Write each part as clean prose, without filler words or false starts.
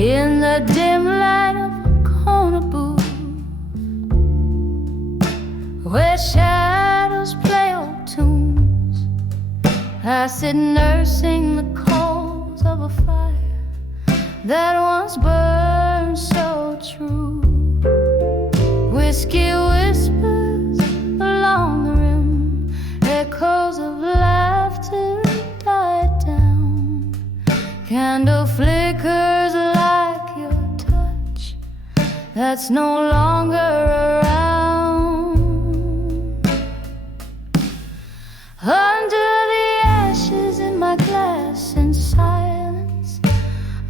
in the dim light of a corner booth, where shadows play old tunes. I sit nursing the coals of a fire that once burned so true. Whiskey whispers along the rim, echoes of laughter died down. Candle flickers like your touch that's no longer around. Under the ashes in my glass, in silence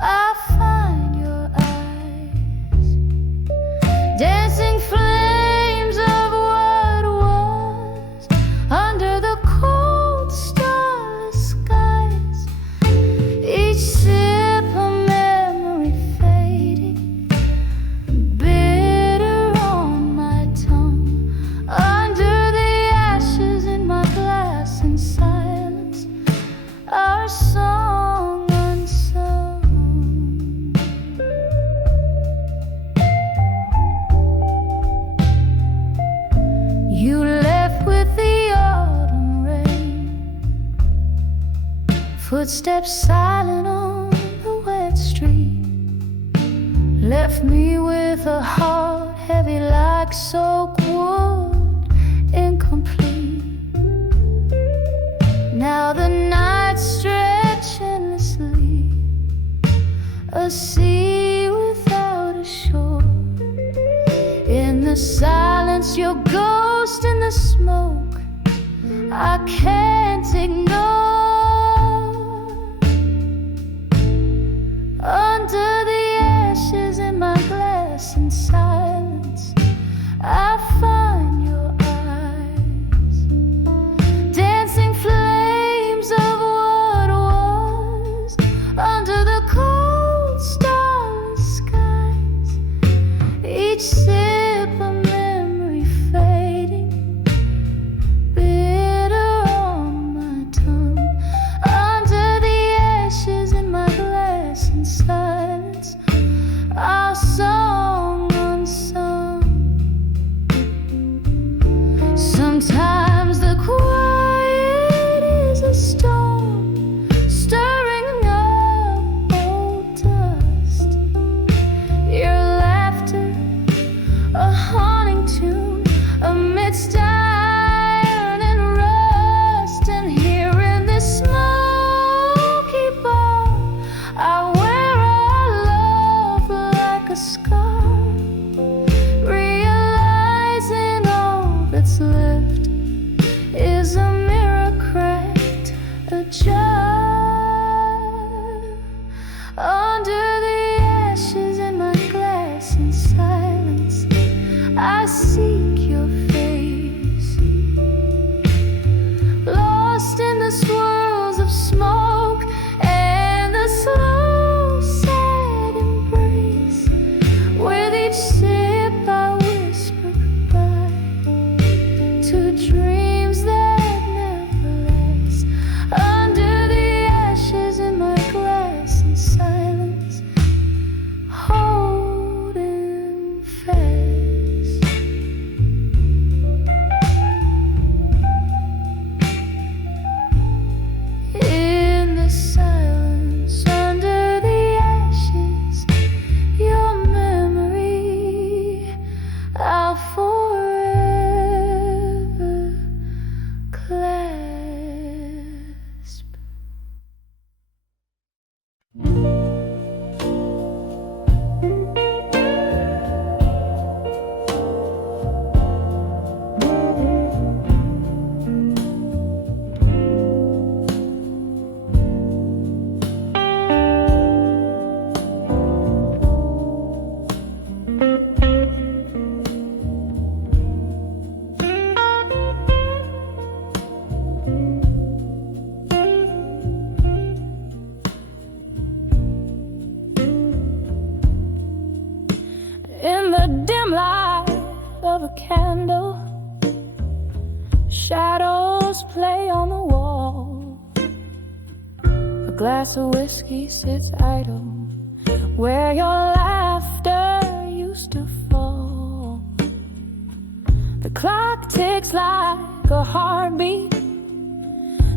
I find your eyes, dancing flames of what was under the cold starless skies. Each sip a memory fading, bitter on my tongue. Under the ashes in my glass, in silence, our song unsung. You left with the autumn rain, footsteps silent on the wet street. Left me with a heart heavy like soaked wood, incomplete. Now the nights stretch endlessly, a sea without a shore. In the silence, your ghost in the smoke, I can't ignore. Under the ashes in my glass, in silence, I find your eyes, dancing flames of what was under the cold starless skies. Each sip a memory fading, bitter on my tongue. Under the ashes in my glass, in silence, our song unsung. Sometimes the quiet is a storm, stirring up old dust. Your laughter, a haunting tune amidst iron and rust. And here in this smoky bar, I wear our love like a scar, realizing all that's left is a mirror cracked ajar. Under the ashes in my glass, in silence, I seek your face, lost in the swirls of smoke and the slow, sad embrace. With each sip I whisper goodbye to dreams that never last. Under the ashes in my glass, in silence, holding fast. In the silence, under the ashes, your memory I'll forever clasp. In the dim light of a candle, shadows play on the wall. A glass of whiskey sits idle where your laughter used to fall. The clock ticks like a heartbeat,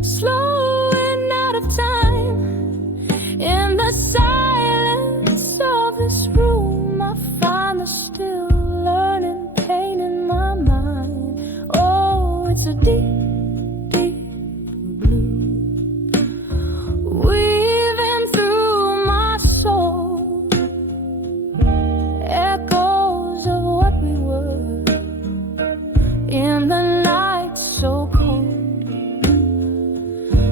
slowing out of time. In the silence of this room, I find the still learning pain in my mind. Oh, it's a deep, deep blue, weaving through my soul, echoes of what we were in the night so cold.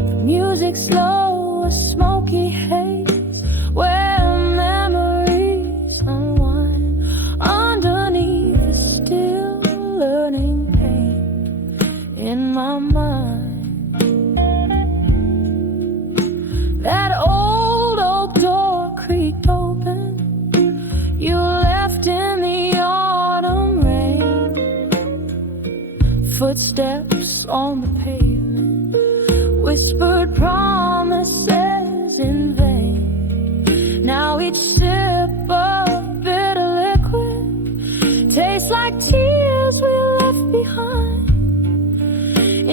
The music slow, a smoky haze, where memories unwind underneath the still learning pain in my mind. That old oak door creaked open, you left in the autumn rain. Footsteps on the pavement, whispered promises in vain. Now each sip of bitter liquid tastes like tears we left behind.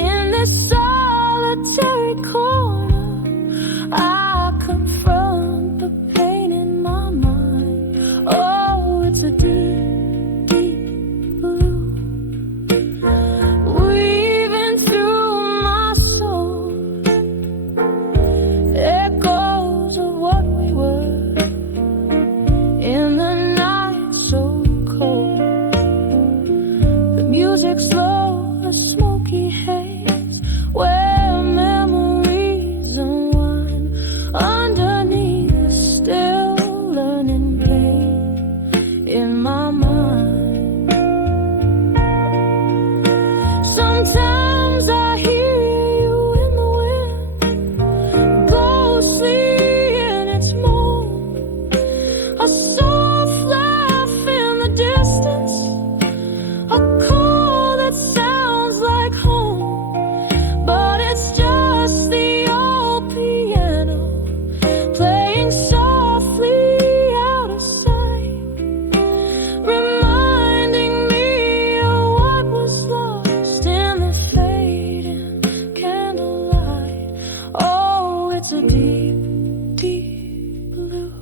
In this solitary corner, I confront the pain in my mind. Oh, it's a deep, deep blue, weaving through my soul, echoes of what we were in the night so cold. The music slow, a smoky haze, where memories unwind underneath the still learning pain in my mind. Sometimes I hear you in the wind, ghostly in its moan, a soft laugh in the distance, a call that sounds like home. But it's just the old piano playing softly out of sight, reminding me of what was lost in the fading candlelight. Oh, it's a deep, deep blue,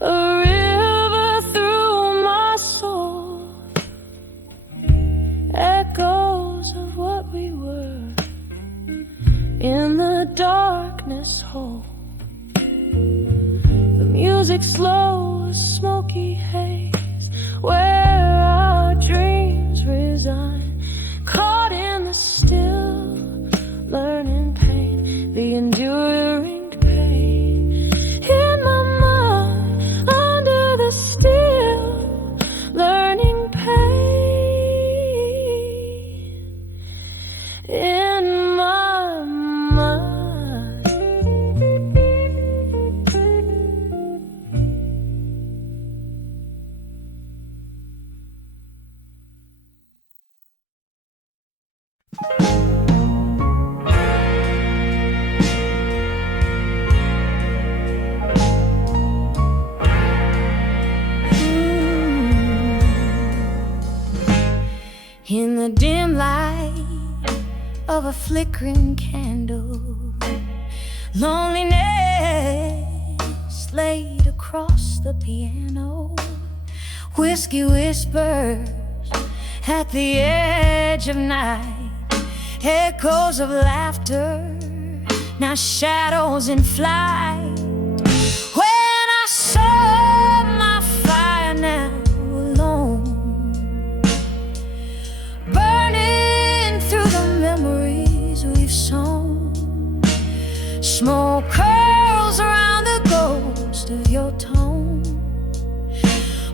a river through my soul, echoes of what we were in the darkness whole. The music slow, a smoky haze, where our dreams resign, caught in the still learning pain, the enduring pain in my mind, under the still learning pain in my mind. In the dim light of a flickering candle, loneliness laid across the piano, whiskey whispers at the edge of night, echoes of laughter, now shadows in flight. When I saw my fire now alone, burning through the memories we've sown, smoke curls around the ghost of your tone.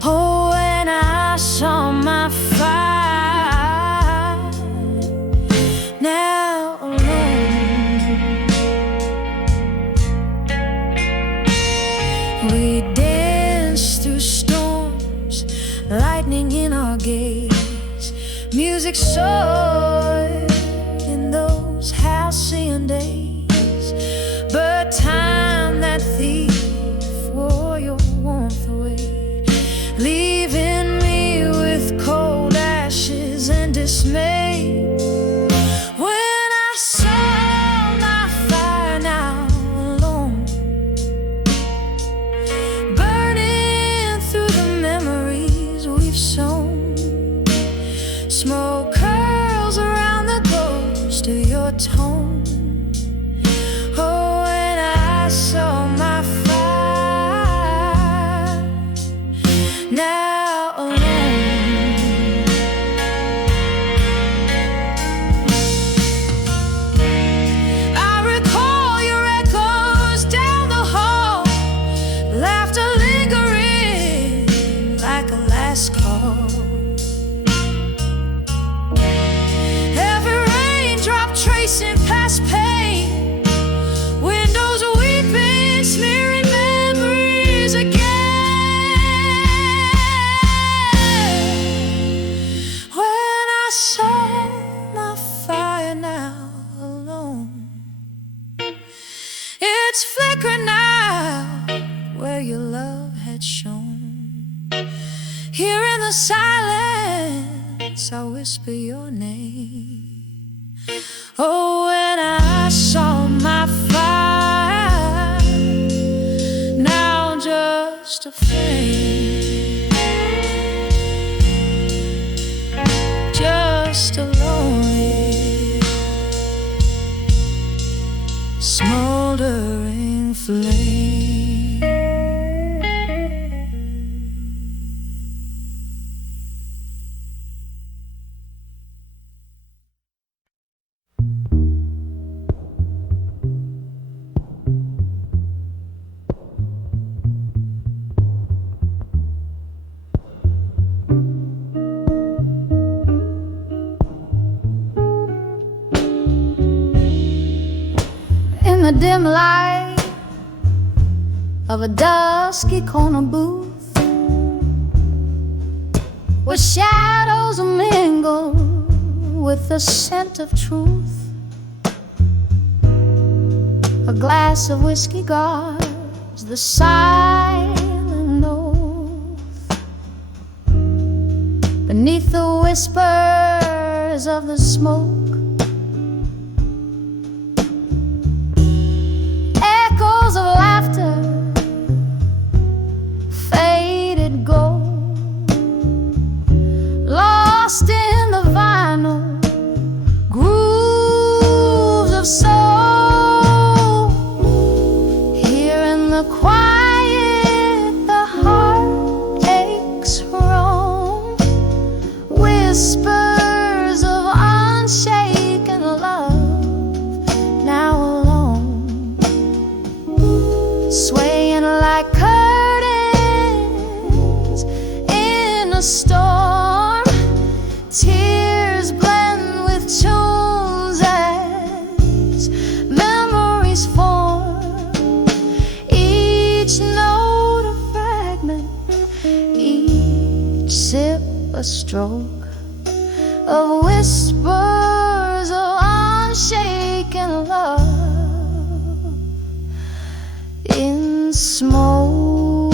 Oh, when I saw my fire now alone, we danced through storms, lightning in our gaze, music soared in those halcyon days. But time, that thief, wore your silence, I whisper your name. Oh, when I saw my fire, now just a flame, just a lonely, smoldering flame. In the dim light of a dusky corner booth, where shadows mingle with the scent of truth, a glass of whiskey guards the silent oath. Beneath the whispers of the smoke, echoes of laughter, faded gold, lost in the vinyl grooves of soul. Here in the quiet, the heartaches roam, whispers of unshaken love, now alone, swaying like curtains in a storm. Tears blend with tunes as memories form, each note a fragment, each sip a stroke of whispers of unshaken love in smoke.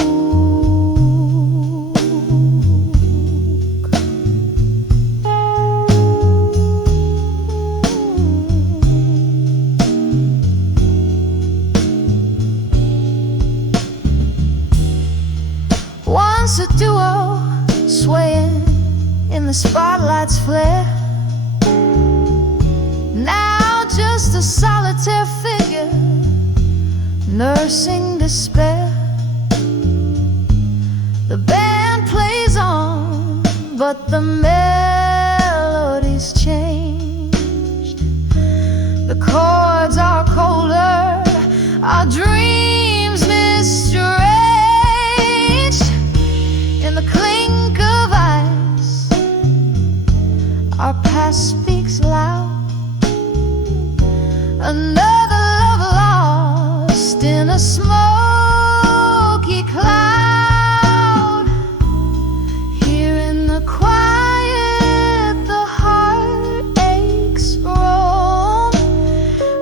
Once a duo swaying in the spotlight's flare, now just a solitaire figure nursing despair. The band plays on, but the melody's changed. The chords are colder, our dreams mistranged. In the clink of ice, our past speaks loud. Another love lost in a smoky cloud. Here in the quiet, the heartaches roam,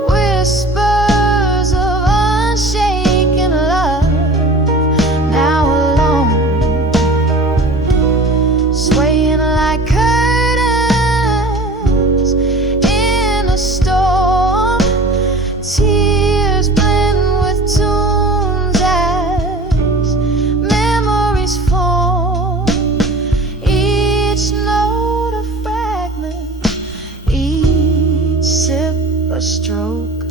whispers of unshaken love, now alone, swaying like curtains in a storm. Tears blend with tunes as memories form, each note a fragment, each sip a stroke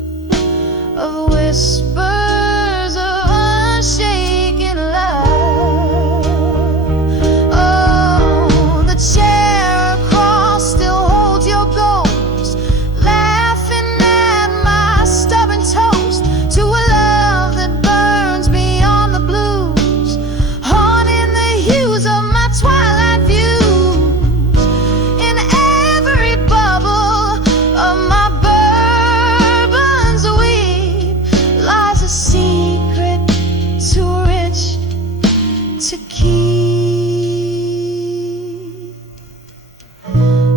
of whispers of unshaken love. Oh, the chair across still holds your ghost, laughing at my stubborn toast to a love that burns beyond the blues, haunting the hues of my twilight views. In every bubble of my bourbon's weed lies a secret too rich to keep.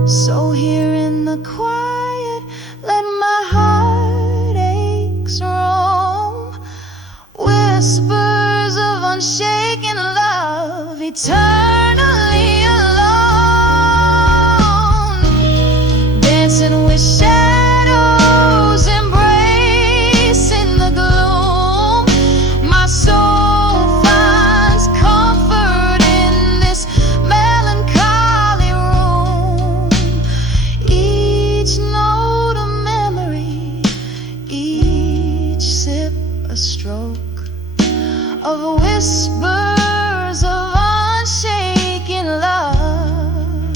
So here in the quiet, let my heartaches roam, whispers of unshaken love, eternally alone. of whispers of unshaken love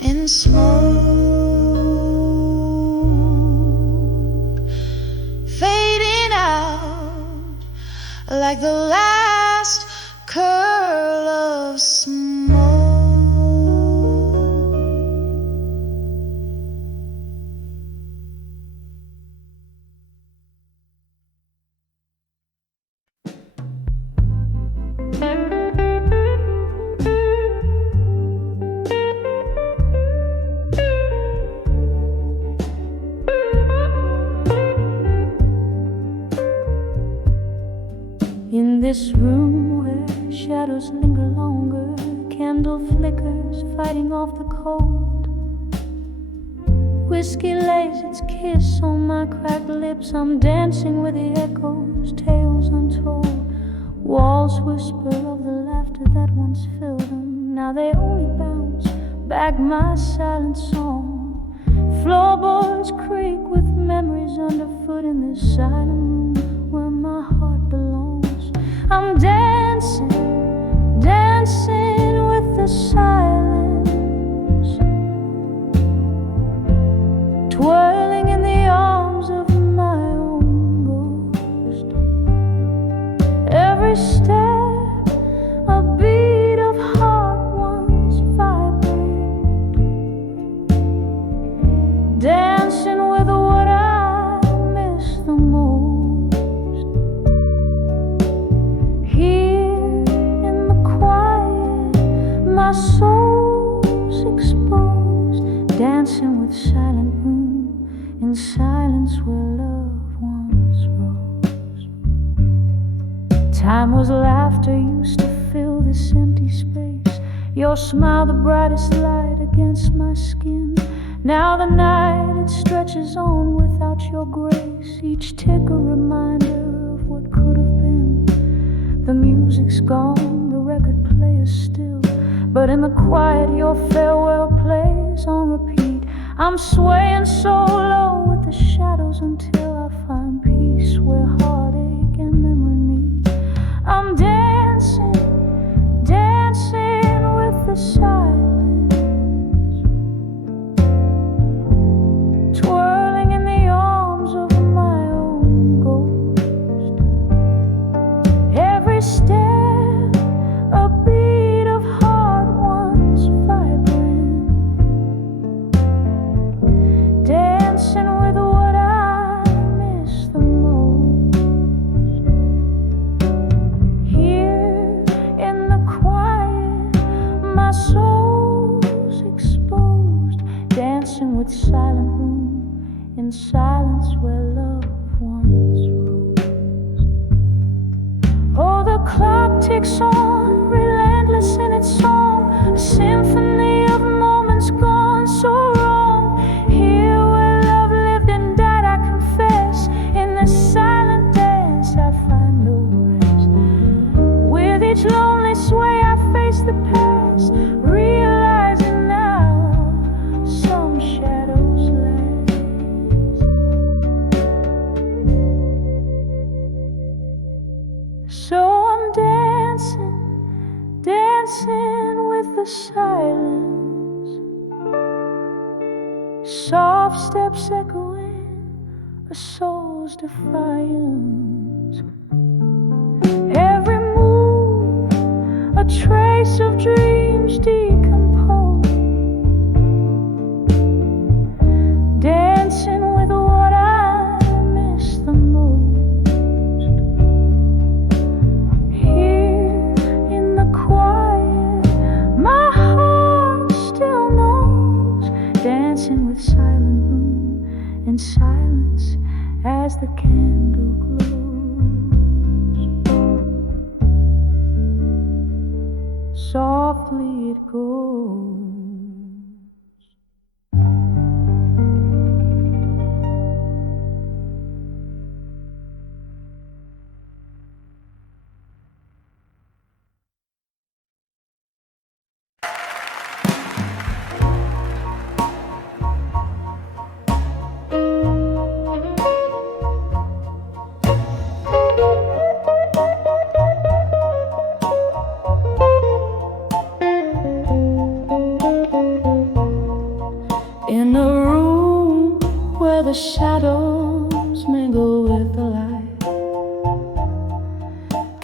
in smoke, fading out like the last curl of smoke. In this room where shadows linger longer, candle flickers fighting off the cold. Whiskey lays its kiss on my cracked lips. I'm dancing with the echoes, tales untold. Walls whisper of the laughter that once filled them. Now they only bounce back my silent song. Floorboards creak with memories underfoot in this silent room where my heart belongs. I'm dancing, dancing with the silence, twirling in the arms of my own ghost. Every step, a beat of heart once vibrate, dancing with what I miss the most. My soul's exposed, dancing with silent room, in silence where love once rose. Time was laughter used to fill this empty space. Your smile the brightest light against my skin. Now the night it stretches on without your grace. Each tick a reminder of what could have been. The music's gone, the record player's still, but in the quiet your farewell plays on repeat. I'm swaying so low with the shadows until I find peace where heartache and memory meet. I'm dancing, dancing with the silence, twirling in the arms of my own ghost. Every step, a beat of heart once vibrant, dancing with what I miss the most. Here in the quiet, my soul's exposed, dancing with silent room, in silence where love once rose. Oh, the clock ticks on, relentless in its song, a symphony of moments gone so wrong. Here where love lived and died, I confess, in this silent dance I find no rest. With each lonely sway I face the past, realizing now some shadows last. So I'm dancing, dancing with the silence, soft steps echoing a soul's defiance. Every move, a trace of dreams decomposed, dancing with what I miss the most. Here in the quiet, my heart still knows, dancing with silent room and silence as the candle glows. Softly it goes.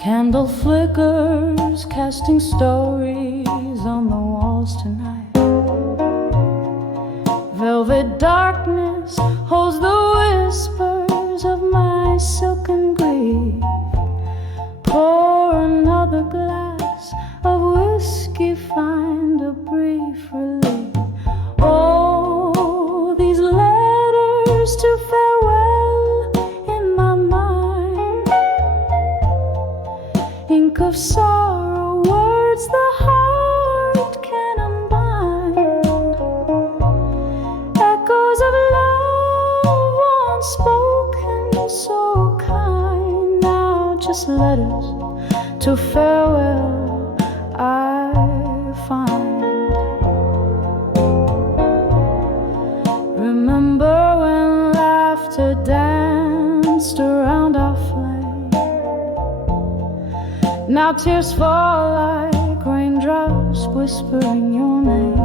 Candle flickers, casting stories on the walls tonight. Velvet darkness holds the whispers of my silken grief. Pour another glass of whiskey, find a brief relief. Oh, these letters to farewell in my mind. Ink of sorrow, words the heart can unbind. Echoes of love once spoken, so kind. Now just letters to farewell I find. Remember when laughter danced around our flame. Now tears fall like raindrops whispering your name.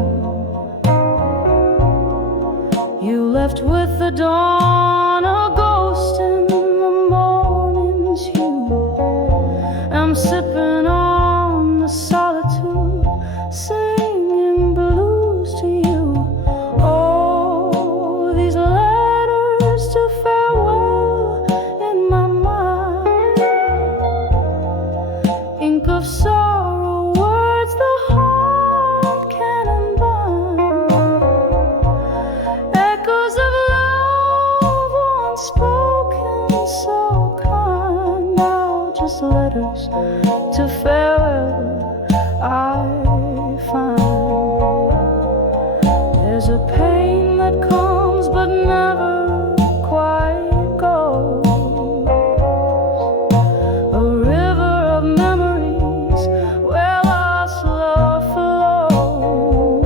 You left with the dawn, a ghost in the morning's hue. I'm sipping on the solitude, singing blues to you. Oh, these letters to farewell in my mind. Ink of sorrow, words the heart can unbind. Echoes of love once spoken, so kind. Now just letters to farewell I find. There's a pain that comes but never quite goes. A river of memories where lost love flows.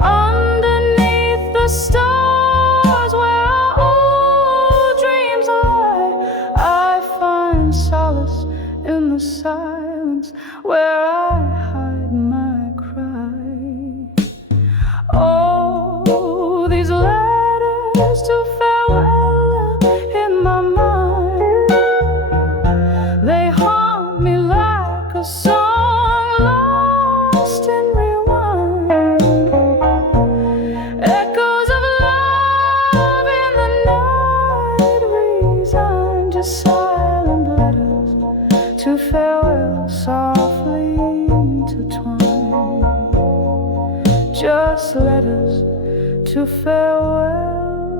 Underneath the stars where our old dreams lie, I find solace in the silence where I hide my cry. Oh, these letters to farewell in my mind. They haunt me like a song lost in rewind. Echoes of love in the night resigned. Just silent letters to farewell, softly intertwined. Just letters to farewell,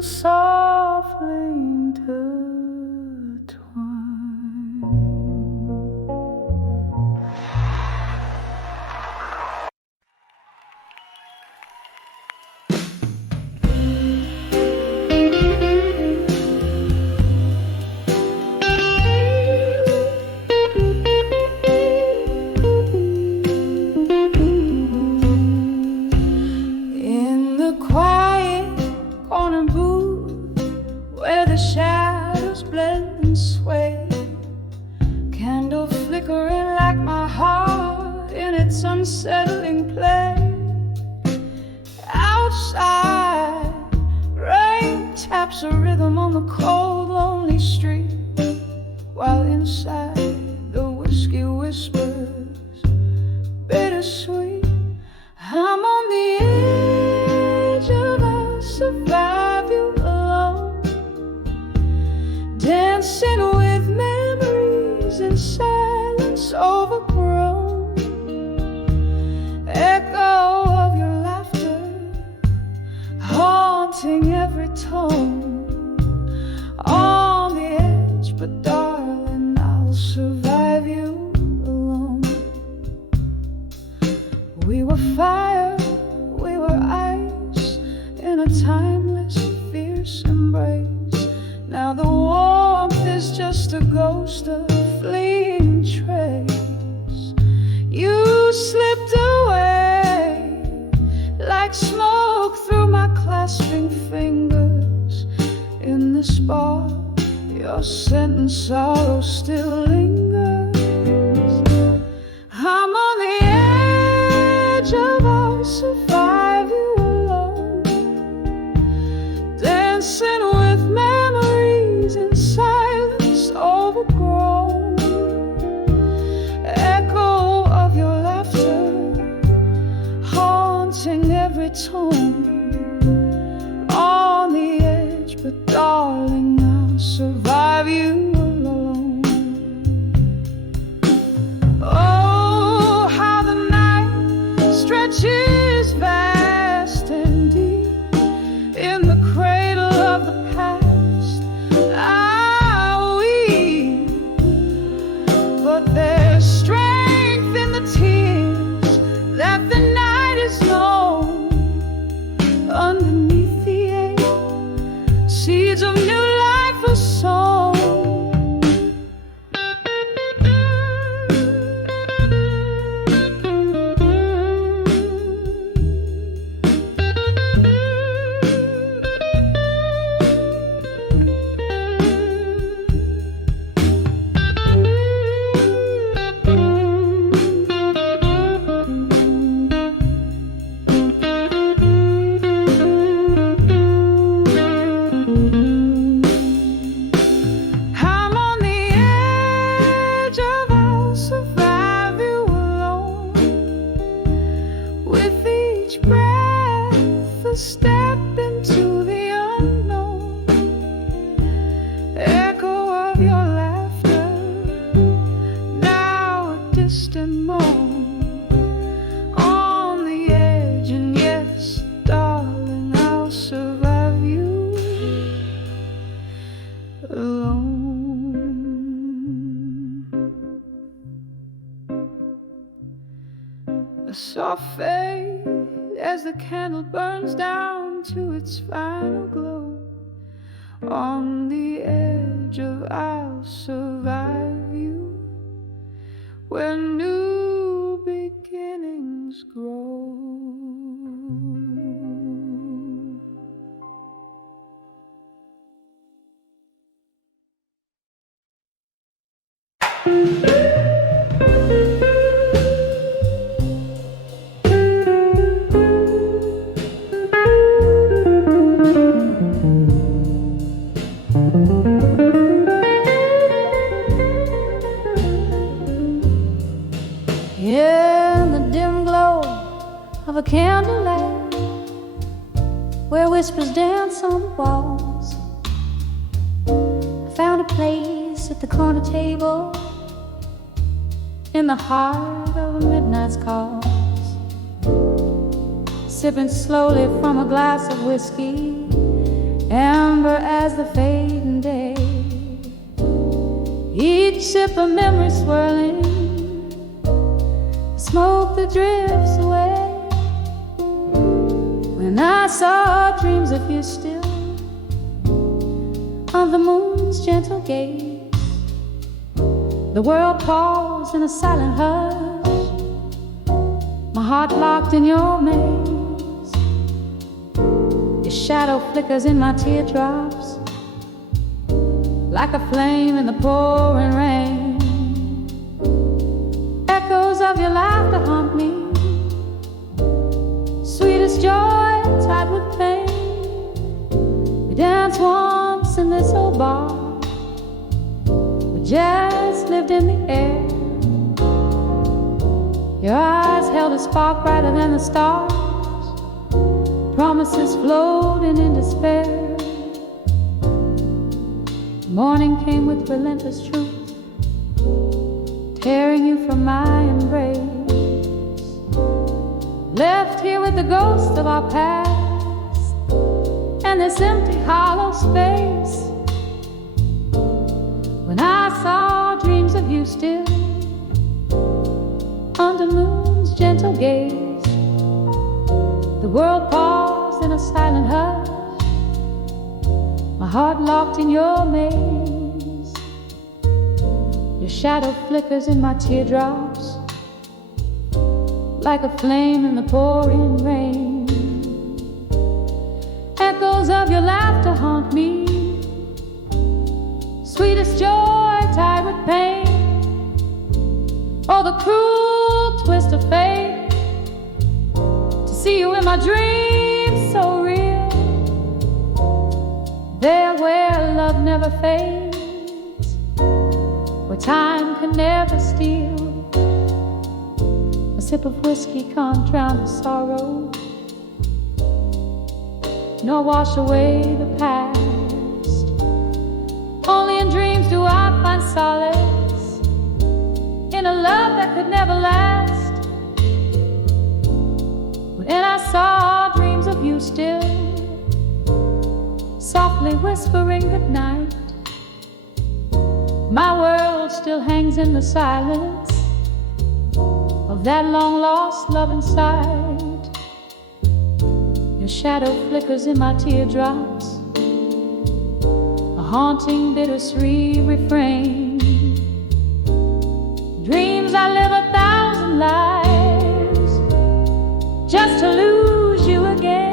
softly intertwined. In the quiet corner booth where the shadows blend and sway, candle flickering like my heart in its unsettling play. Outside, rain taps a rhythm on the cold, lonely street, while inside the whiskey whispers bittersweet. I'm on the edge of a survive you alone, dancing with memories in silence overgrown. Echo of your laughter haunting every tone. On the edge, but darling, I'll survive you alone. We were fire, we were ice, in a timeless, fierce embrace. Now the warmth is just a ghost, a fleeting trace. You slipped away like smoke through my clasping fingers. In the spark, your scent and sorrow still lingers. I'm on the edge of our survive you alone, dancing with memories in silence. Oh, alone. A soft fade as the candle burns down to its final glow. On the edge of I'll survive you, where new beginnings grow. In the dim glow of a candlelight, where whispers dance on the walls, I found a place at the corner table in the heart of a midnight's cause, sipping slowly from a glass of whiskey, amber as the fading day, each sip a memory swirling, smoke that drifts away. When I saw dreams of you still on the moon's gentle gaze, the world paused in a silent hush, my heart locked in your maze. Your shadow flickers in my teardrops like a flame in the pouring rain. Echoes of your laughter haunt me, sweetest joy tied with pain. We danced once in this old bar, where jazz lived in the air. Your eyes held a spark brighter than the stars, promises floating in despair. Morning came with relentless truth, tearing you from my embrace. Left here with the ghost of our past and this empty hollow space. When I saw dreams of you still under moon's gentle gaze, the world paused in a silent hush, my heart locked in your maze. Your shadow flickers in my teardrops like a flame in the pouring rain. Echoes of your laughter haunt me, sweetest joy tied with pain. Oh, the cruel twist of fate, to see you in my dreams so real, there where love never fades, where time can never steal. A sip of whiskey can't drown the sorrow, nor wash away the past. Only in dreams do I find solace, in a love that could never last. When I saw dreams of you still, softly whispering goodnight, my world still hangs in the silence of that long-lost love inside. Your shadow flickers in my teardrops, a haunting bittersweet refrain. Dreams I live 1,000 lives just to lose you again.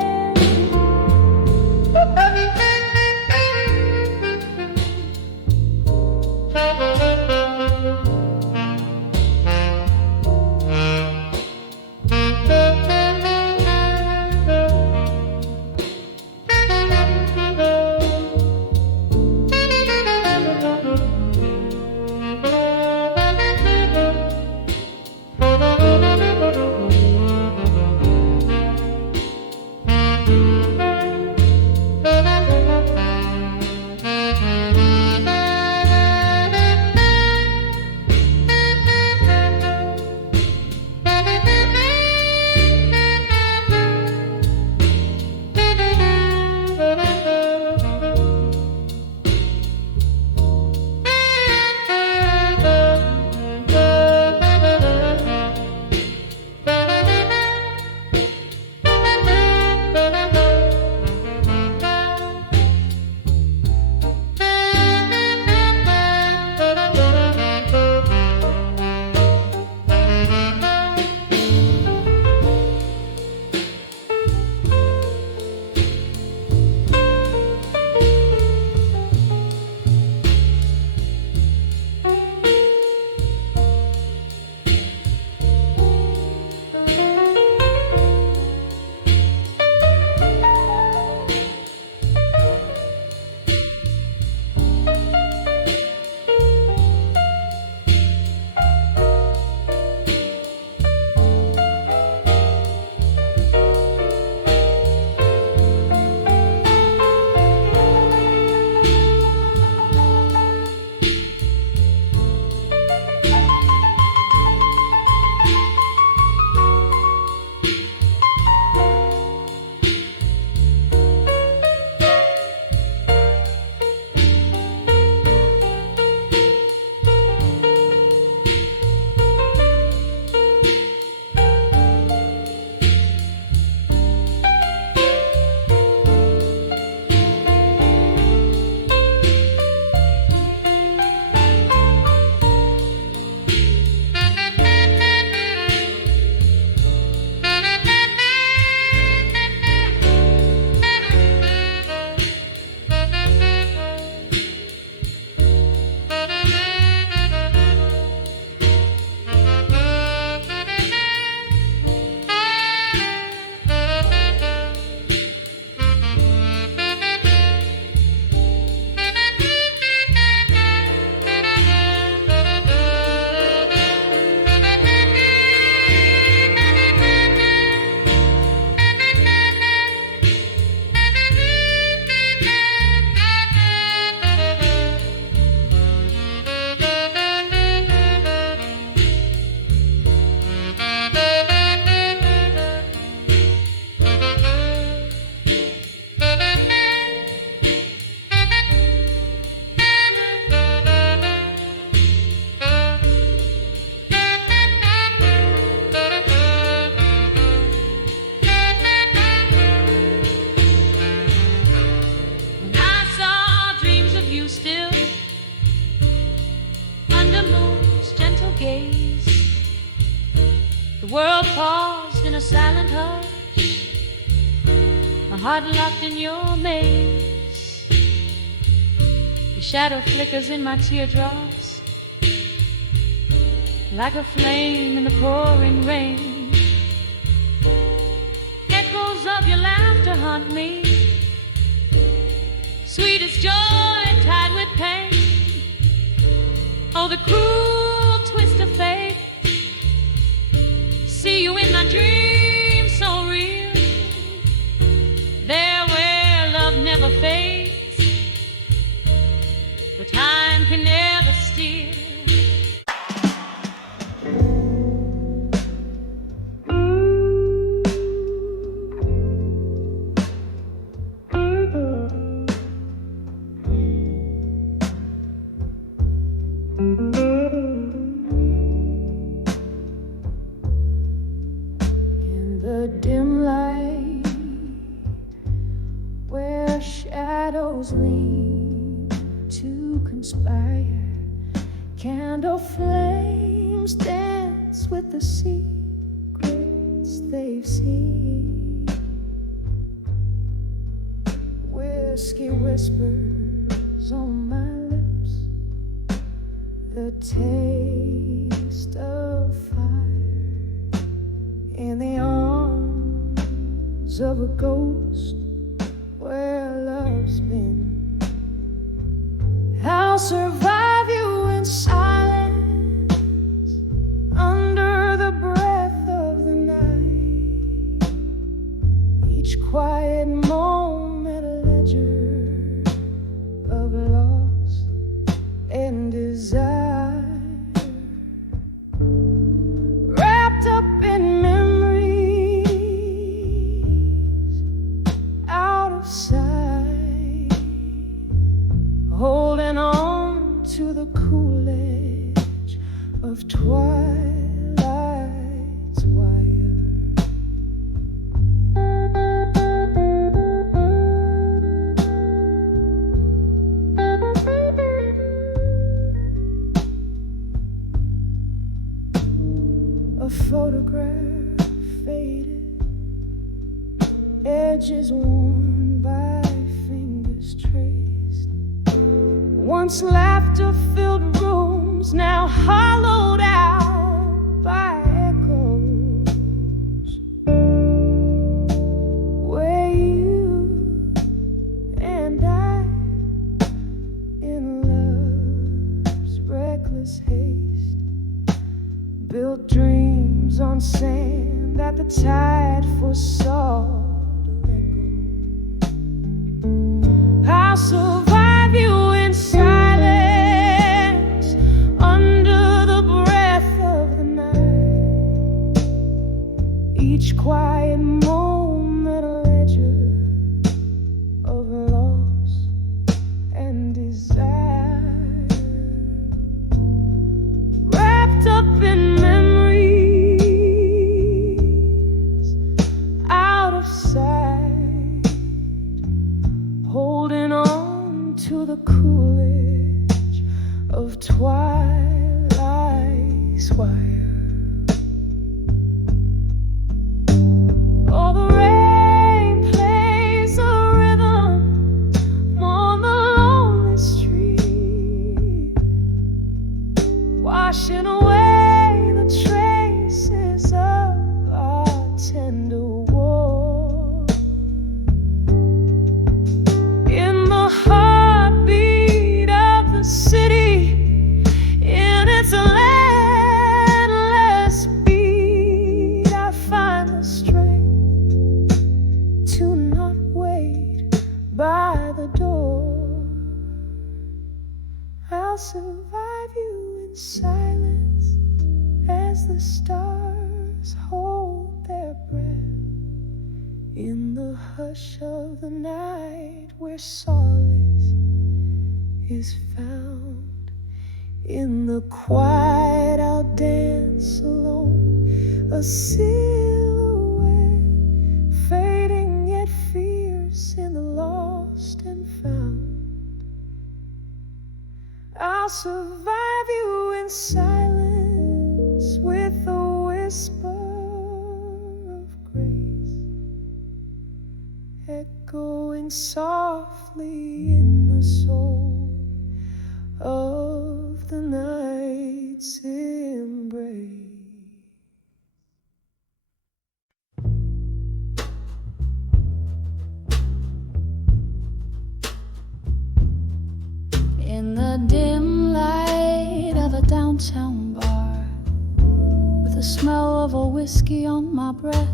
gaze. The world paused in a silent hush, my heart locked in your maze. Your shadow flickers in my teardrops like a flame in the pouring rain. Echoes of your laughter haunt me, sweet as joy tied with pain. Oh, the cruel twist of fate. See you in my dreams so real, there where love never fades, where time can never steal. Lean to conspire, candle flames dance with the secrets they've seen. Whiskey whispers on my lips, the taste of fire in the arms of a ghost where love's been. I'll survive you in silence under the breath of the night. Each quiet moment a ledger of loss and desire, wrapped up in memories out of sight, holding on to the cool edge of twilight's wire. A photograph faded, edges worn by fingers traced. Once laughter-filled rooms, now hollowed out by echoes, where you and I, in love's reckless haste, built dreams on sand that the tide foresaw to let go. I'll survive you in silence under the breath of the night. Each quiet moment a ledger of loss and desire, wrapped up in memories out of sight, holding on to the cool edge of twilight's wire. Oh, the rain plays a rhythm on the lonely street, washing away the traces of our tender war. In the heartbeat of the city, in its landless beat, I find the strength to not wait by the door. I'll survive you in silence as the stars hold their breath, in the hush of the night where solace is found. In the quiet I'll dance alone, a silhouette fading yet fierce in the lost and found. I'll survive you in silence with a whisper of grace, echoing softly in the soul of the night's embrace. In the dim light of a downtown bar, with the smell of a whiskey on my breath,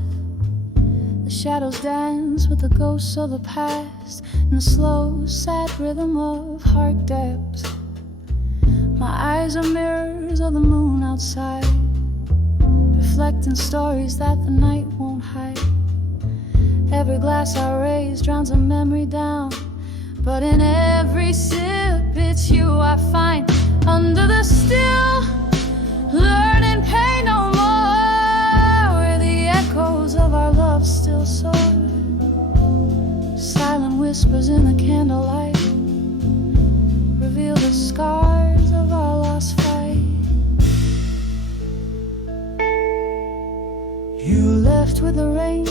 the shadows dance with the ghosts of the past in the slow, sad rhythm of heart depths. My eyes are mirrors of the moon outside, reflecting stories that the night won't hide. Every glass I raise drowns a memory down, but in every sip it's you I find. Under the still, learning pain no more, where the echoes of our love still soar. Silent whispers in the candlelight reveal the scars of our lost fight. You left with the rain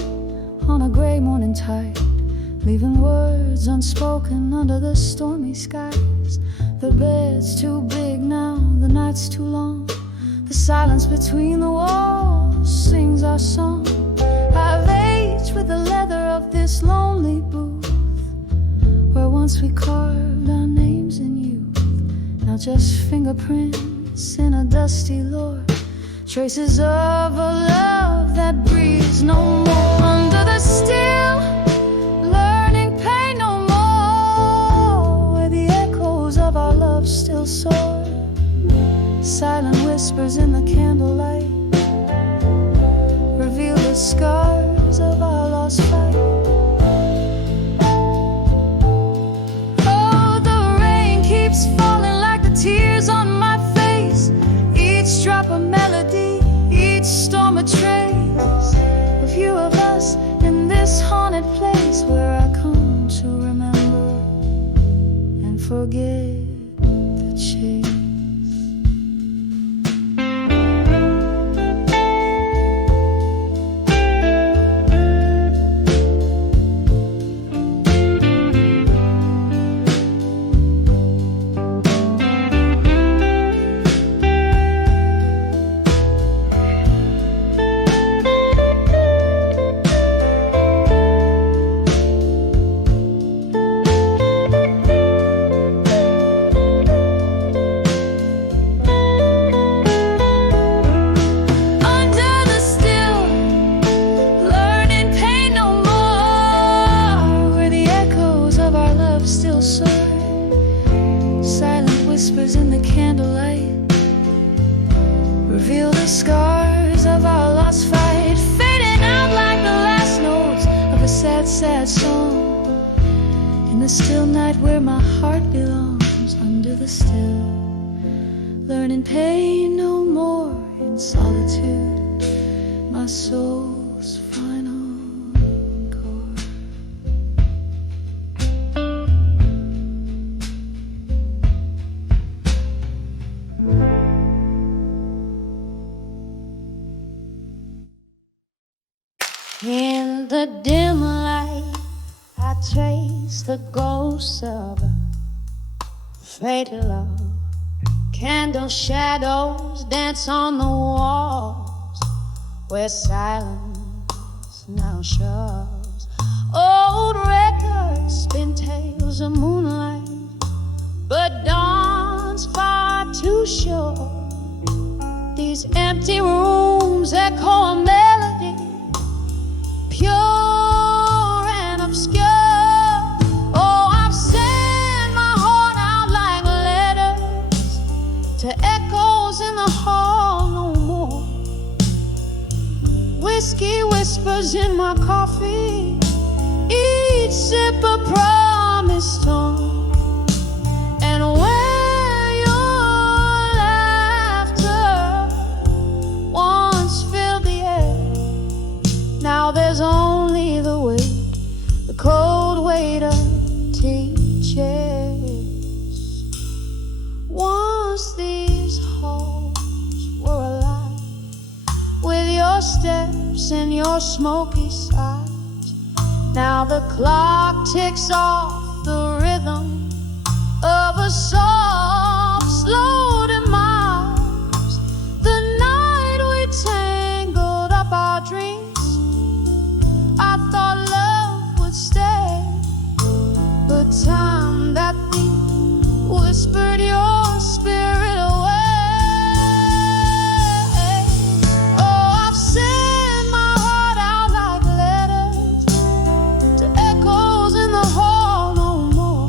on a gray morning tide, leaving words unspoken under the stormy skies. The bed's too big now, the night's too long. The silence between the walls sings our song. I've aged with the leather of this lonely booth, where once we carved our names in youth. Now just fingerprints in a dusty lore, traces of a love that breathes no more. Under the still, learning pain no more, where the echoes of our love still soar. Silent whispers in the candlelight reveal the scars of our lost fight. Oh, the rain keeps falling like the tears on my face, each drop a melody, each storm a trace, a few of us in this haunted place, where I come to remember and forget the chase. Whispers in the candlelight reveal the scars of our lost fight, fading out like the last notes of a sad, sad song. In the still night where my heart belongs, under the still, learning pain no more in solitude, my soul's final chord. In the dim light, I trace the ghosts of a fatal love. Candle shadows dance on the walls, where silence now shoves. Old records spin tales of moonlight, but dawn's far too short. These empty rooms echo a melody, pure and obscure. Oh, I've sent my heart out like letters to echoes in the hall no more. Whiskey whispers in my coffee, each sip a promise torn. And where your laughter once filled the air, now there's only the weight, the cold weight of teachers. Once these halls were alive footsteps and your smoky sighs. Now the clock ticks off the rhythm of a soft, slow demise. The night we tangled up our dreams, I thought love would stay, but time, that thief, whispered your spirit away. Oh, I've sent my heart out like letters to echoes in the hall no more.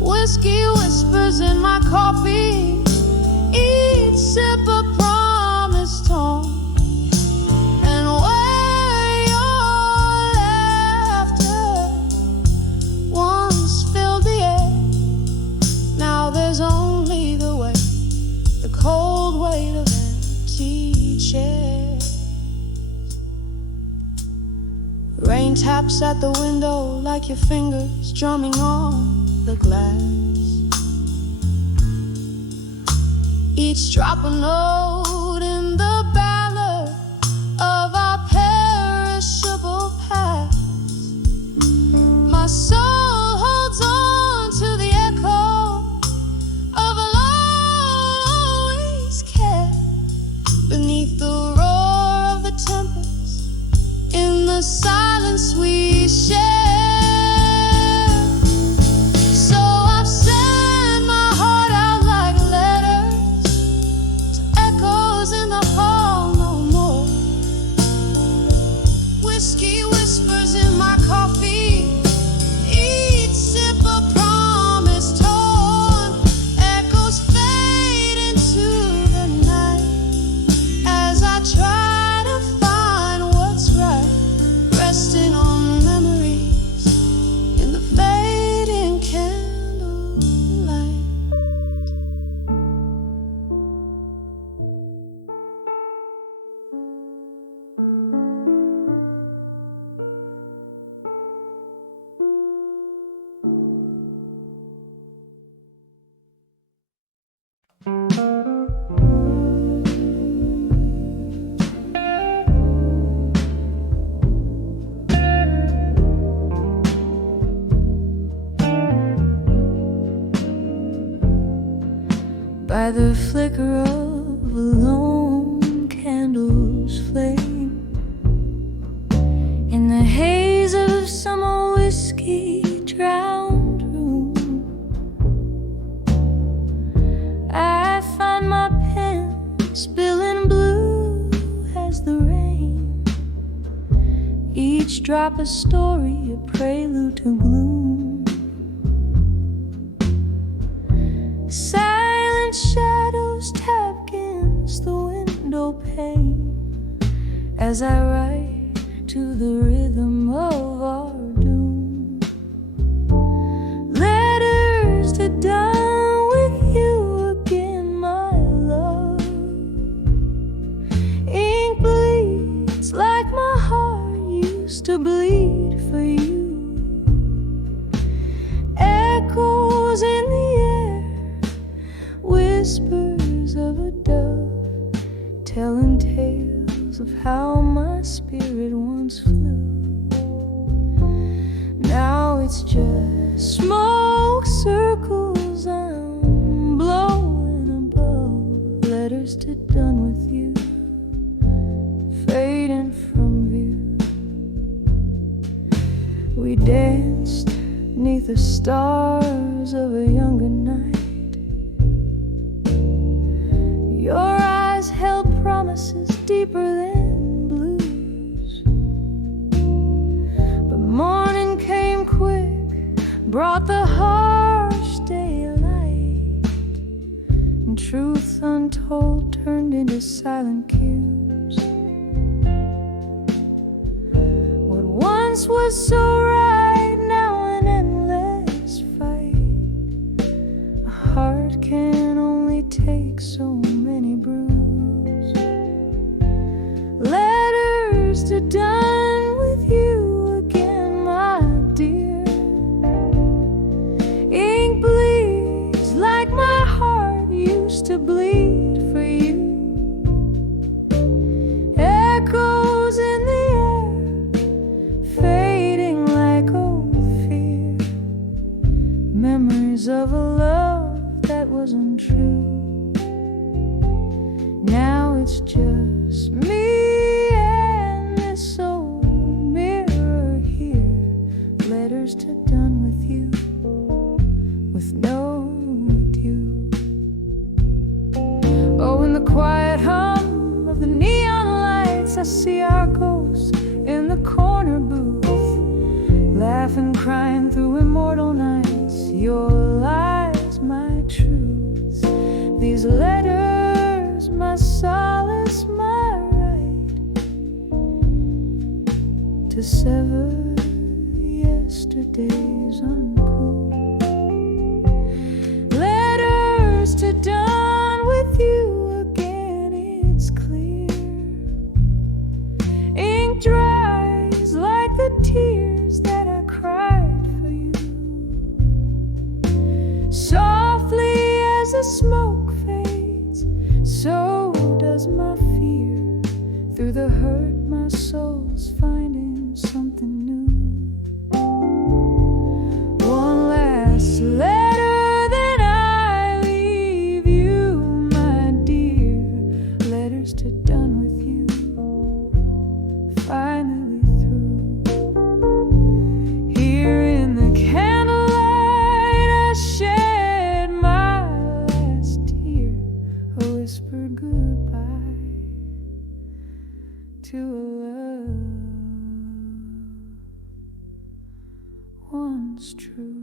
Whiskey whispers in my coffee, each sip a promise torn. And where your laughter once filled the air, now there's only the weight, the cold weight of empty chairs. Rain taps at the window like your fingers drumming on the glass. Each drop a note in the ballad of our perishable past. My soul holds on to the echo of a always care beneath the roar of the tempest in the silence we share. So I've sent my heart out like letters to echoes in the hall no more. Whiskey whispers in my coffee, each sip a promise torn. Echoes fade into the night as I try to find what's right, resting on memories in the fading candlelight. By the flicker of a lone candle's flame, in the haze of some old whiskey drowned room, I find my pen spilling blue as the rain, each drop a story, a prelude to gloom. Silent shadows tap against the window pane as I write to the rhythm of our doom. Letters to done with you again, my love. Ink bleeds like my heart used to bleed for you. Echoes in the air, whispers of a dove, telling tales of how my spirit once flew. Now it's just smoke circles I'm blowing above, letters to done with you, fading from view. We danced 'neath the stars of a younger night. Your eyes held promises deeper than blues, but morning came quick, brought the harsh daylight, and truth untold turned into silent cues. What once was so right, now an endless fight. A heart can only take so many brews. Letters to done with you again, my dear. Ink bleeds like my. to bleed for you. that was untrue. Now it's just me and this old mirror here. Letters to done with you, with no due. Oh, in the quiet hum of the neon lights, I see our ghosts in the corner booth, laughing, crying through immortal nights. Your lies, my truths. These letters, my solace, my right to sever yesterday's uncool. Letters to done with you again, it's clear. Ink dries like the tears that I cried for you. Softly as the smoke fades, so does my fear. Through the hurt, my soul's finding something new. One last letter, then I leave you, my dear. Letters to done with you, finally through. Here in the candlelight, I shed my last tear, a whispered goodbye to a love once true.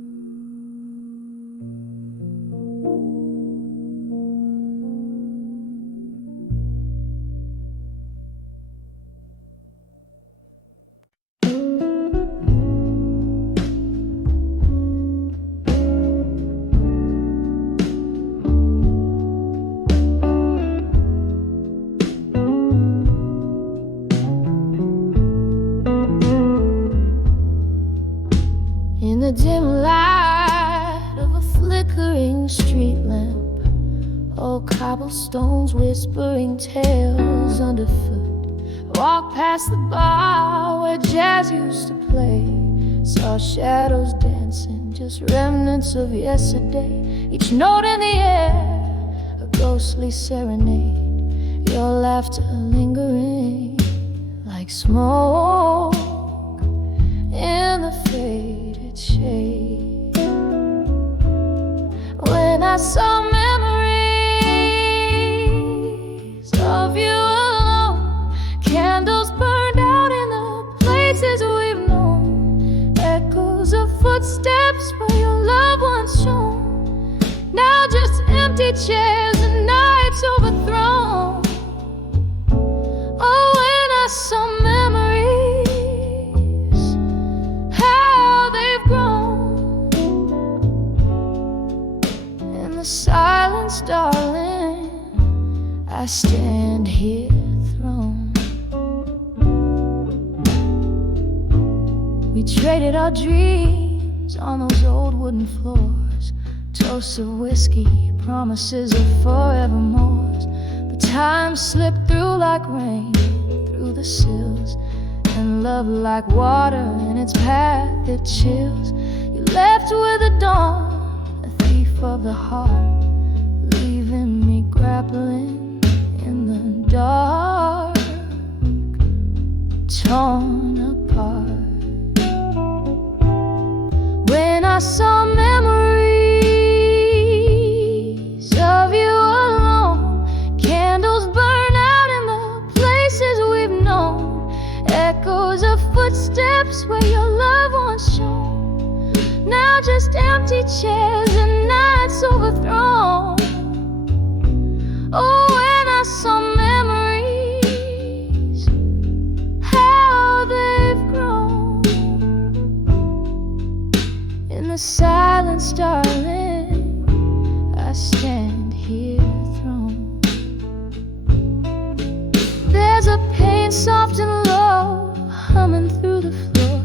In the dim light of a flickering street lamp, old cobblestones whispering tales underfoot. Walk past the bar where jazz used to play. Saw shadows dancing, just remnants of yesterday. Each note in the air, a ghostly serenade. Your laughter lingering like smoke in the faded shade. When I saw memories of you alone, candles burned out in the places we've known, echoes of footsteps where your love once shone. Now just empty chairs and nights overthrown. Oh, when I saw memories, how they've grown. In the silence, darling, I stand here thrown. We traded our dreams on those old wooden floors, toasts of whiskey, promises of forevermores. But time slipped through like rain, through the sills, and love like water in its path it chills. You left with the dawn, a thief of the heart, leaving me grappling in the dark, torn apart. When I saw memories of you alone, candles burn out in the places we've known, echoes of footsteps where your love once shone. Now just empty chairs and nights overthrown. Oh, when I saw memories, how they've grown. In the silence, darling, I stand here thrown. There's a pain soft and low, humming through the floor.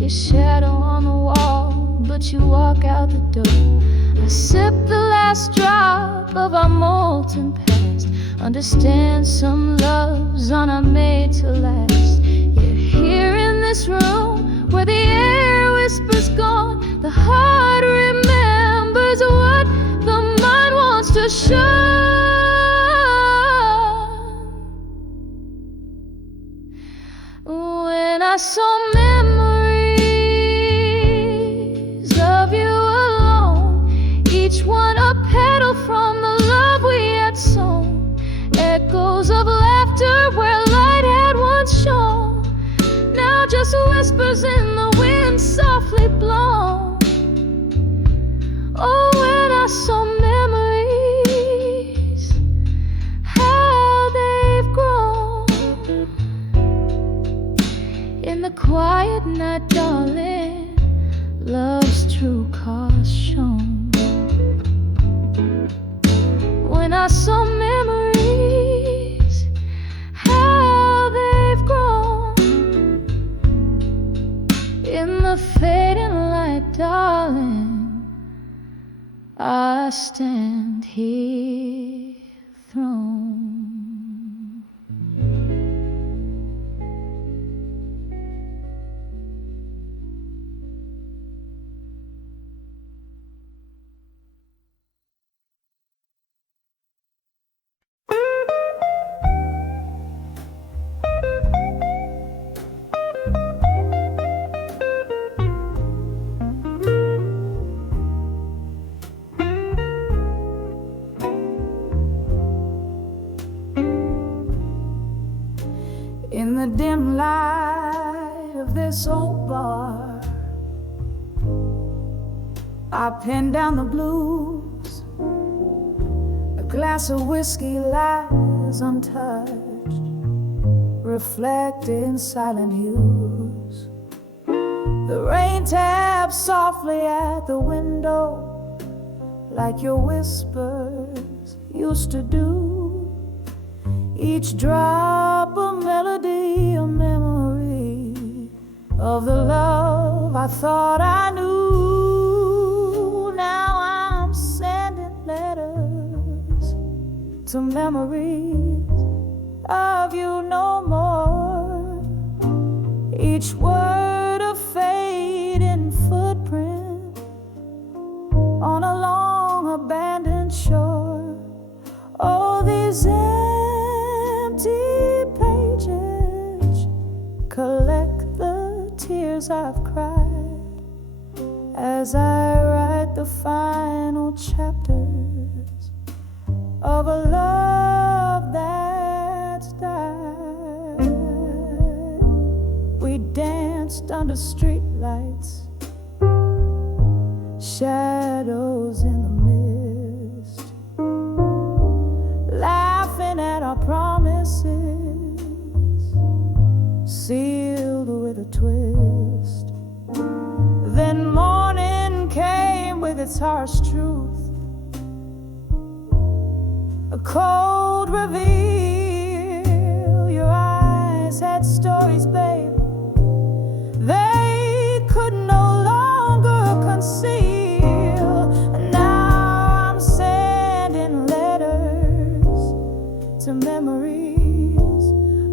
Your shadow on the wall, but you walk out the door. I sip the last drop of our molten past. Understand some loves are not made to last. You're here in this room where the air whispers gone. The heart remembers what the mind When I saw memories of you alone, each one a petal from the love we had sown, echoes of laughter where light had once shone, now just whispers in the wind softly blown. Oh, when I saw memories, how they've grown. In the quiet night, darling, love's true cause shown. When I saw memories, how they've grown. In the fading light, darling, I stand here thrown. In the dim light of this old bar, I pen down the blues. A glass of whiskey lies untouched, reflecting silent hues. The rain taps softly at the window, like your whispers used to do. Each drop a melody, a memory of the love I thought I knew. Now I'm sending letters to memories of you no more. Each word a fading footprint on a long abandoned shore. Oh, these empty pages collect the tears I've cried as I write the final chapters of a love that's died. We danced under streetlights, shadows in the mist, laughing at our promises, sealed with a twist. Then morning came with its harsh truth, a cold reveal. Your eyes had stories, babe, they could no longer conceal. And now I'm sending letters to memories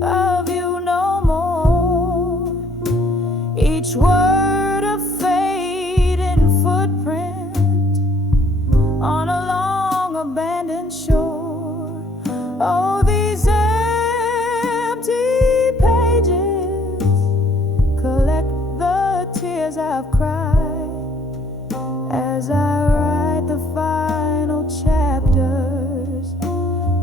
of you no more. Each word a fading footprint on a long abandoned shore. Oh, these empty pages collect the tears I've cried as I write the final chapters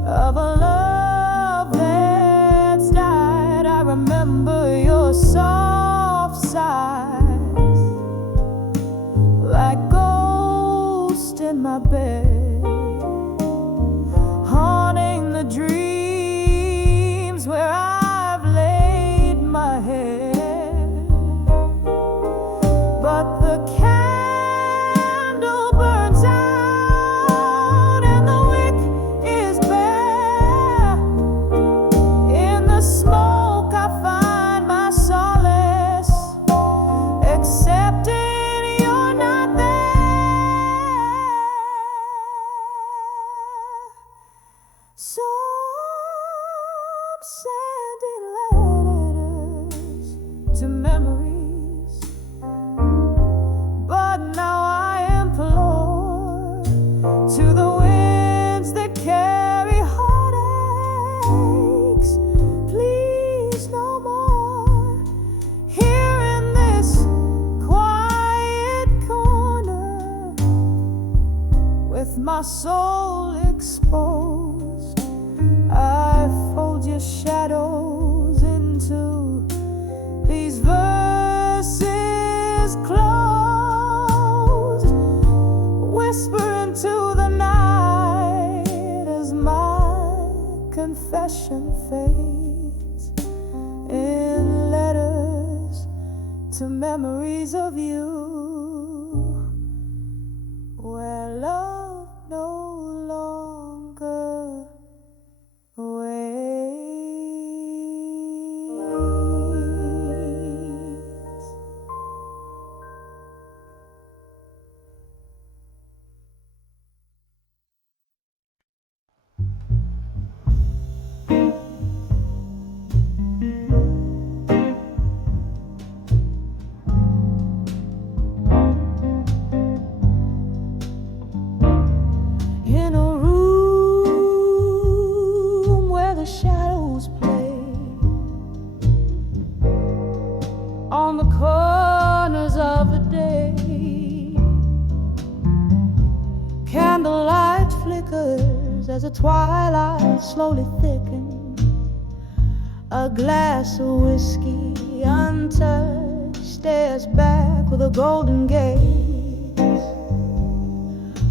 of a love that's died. I remember your soft sighs like ghosts in my bed, haunting the dreams where I've laid my head. But the candle burns out and the wick is bare. In the smoke I find my solace, accepting you're not there. So I'm sending letters to memories, but now I implore to the winds with my soul exposed. I fold your shadows into these verses closed, whisper into the night as my confession fades in letters to memories of you, where love no longer waits. In a room where the shadows play on the corners of the day, candlelight flickers as the twilight slowly thickens. A glass of whiskey untouched stares back with a golden gaze,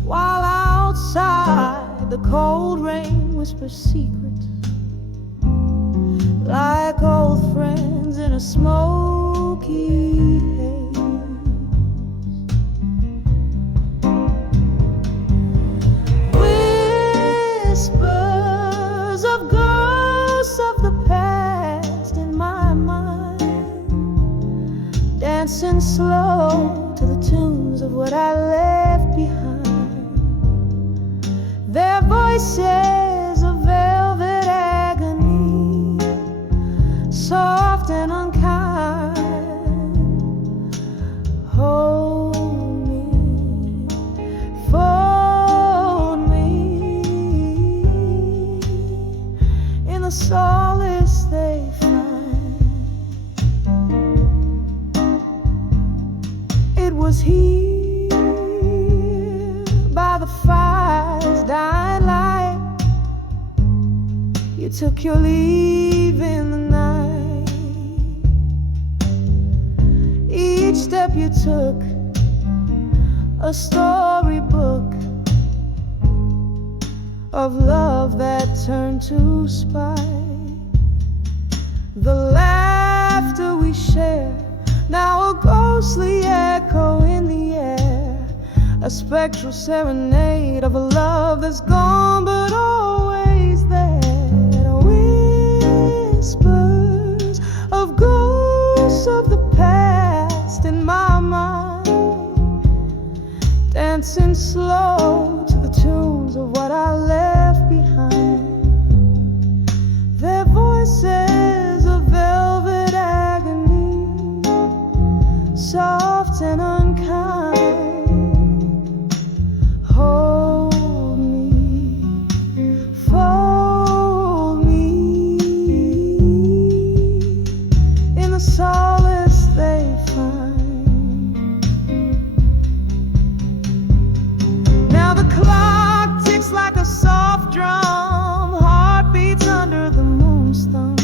while outside the cold rain whispers secrets like old friends in a smoky haze. Whispers of ghosts of the past in my mind, dancing slow to the tunes of what I left behind. Their voices of velvet agony, soft and unkind. Hold me, fold me in the solace they find. It was here by the fire's dying light you took your leave in the night. Each step you took, a storybook of love that turned to spite. The laughter we share, now a ghostly echo in the air, a spectral serenade of a love that's gone but always there. Whispers of ghosts of the past in my mind, dancing slow to the tunes of what I left behind. Their voices of velvet agony, soft and unkind. Hold me, fold me in the solace they find. Now the clock ticks like a soft drum, heartbeats under the moon's thumb.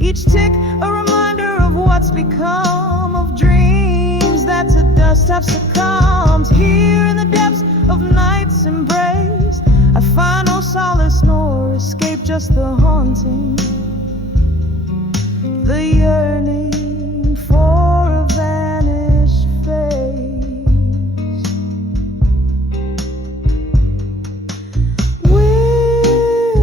Each tick a reminder of what's become of dreams that to dust have succumbed. Here in the depths of night's embrace, I find no solace nor escape, just the haunting, the yearning for a vanished face.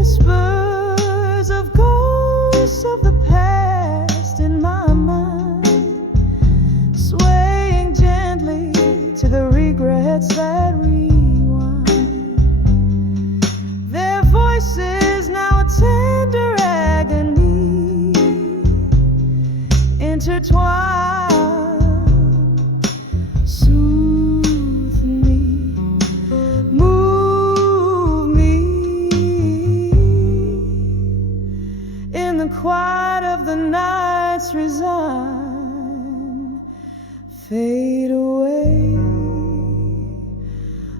Whispers of ghosts of the past in my mind, swaying gently to the regrets that rewind. Their voices now a tender agony, intertwined. Soothe me, move me in the quiet of the nights, resign, fade away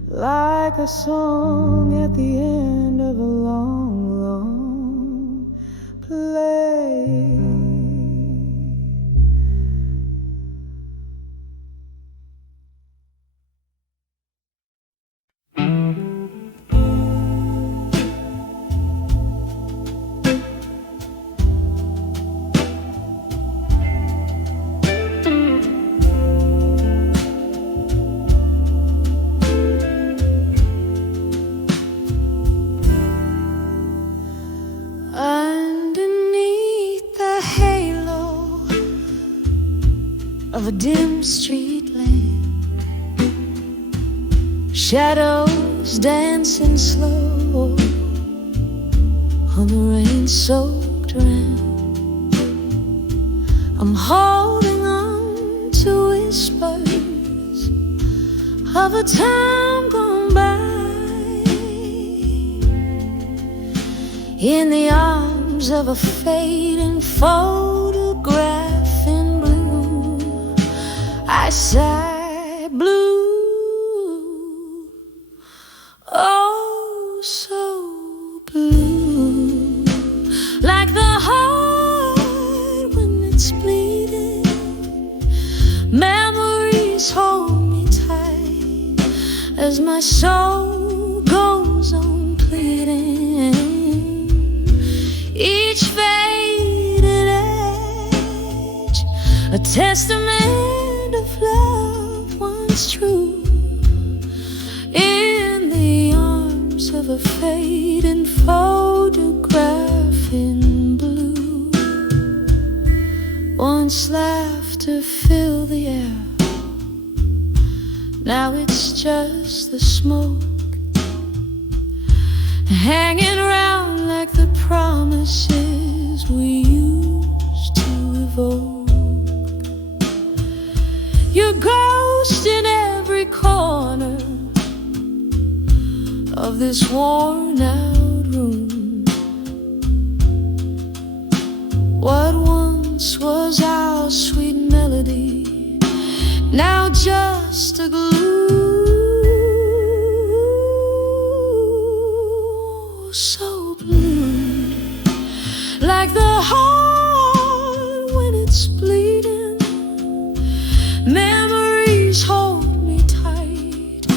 like like a song at the end of a long, long play. Of a dim street lamp, shadows dancing slow on the rain-soaked ramp. I'm holding on to whispers of a time gone by, in the arms of a fading photograph. I sigh blue, oh so blue, like the heart when it's bleeding. Memories hold me tight as my soul goes on pleading. Each faded edge, a testament of love once true, in the arms of a fading photograph in blue. Once laughter filled the air, now it's just the smoke hanging around like the promises we used to evoke. Your ghost in every corner of this worn-out room. What once was our sweet melody, now just a glue. So blue, like the heart when it's bleeding. Memories hold me tight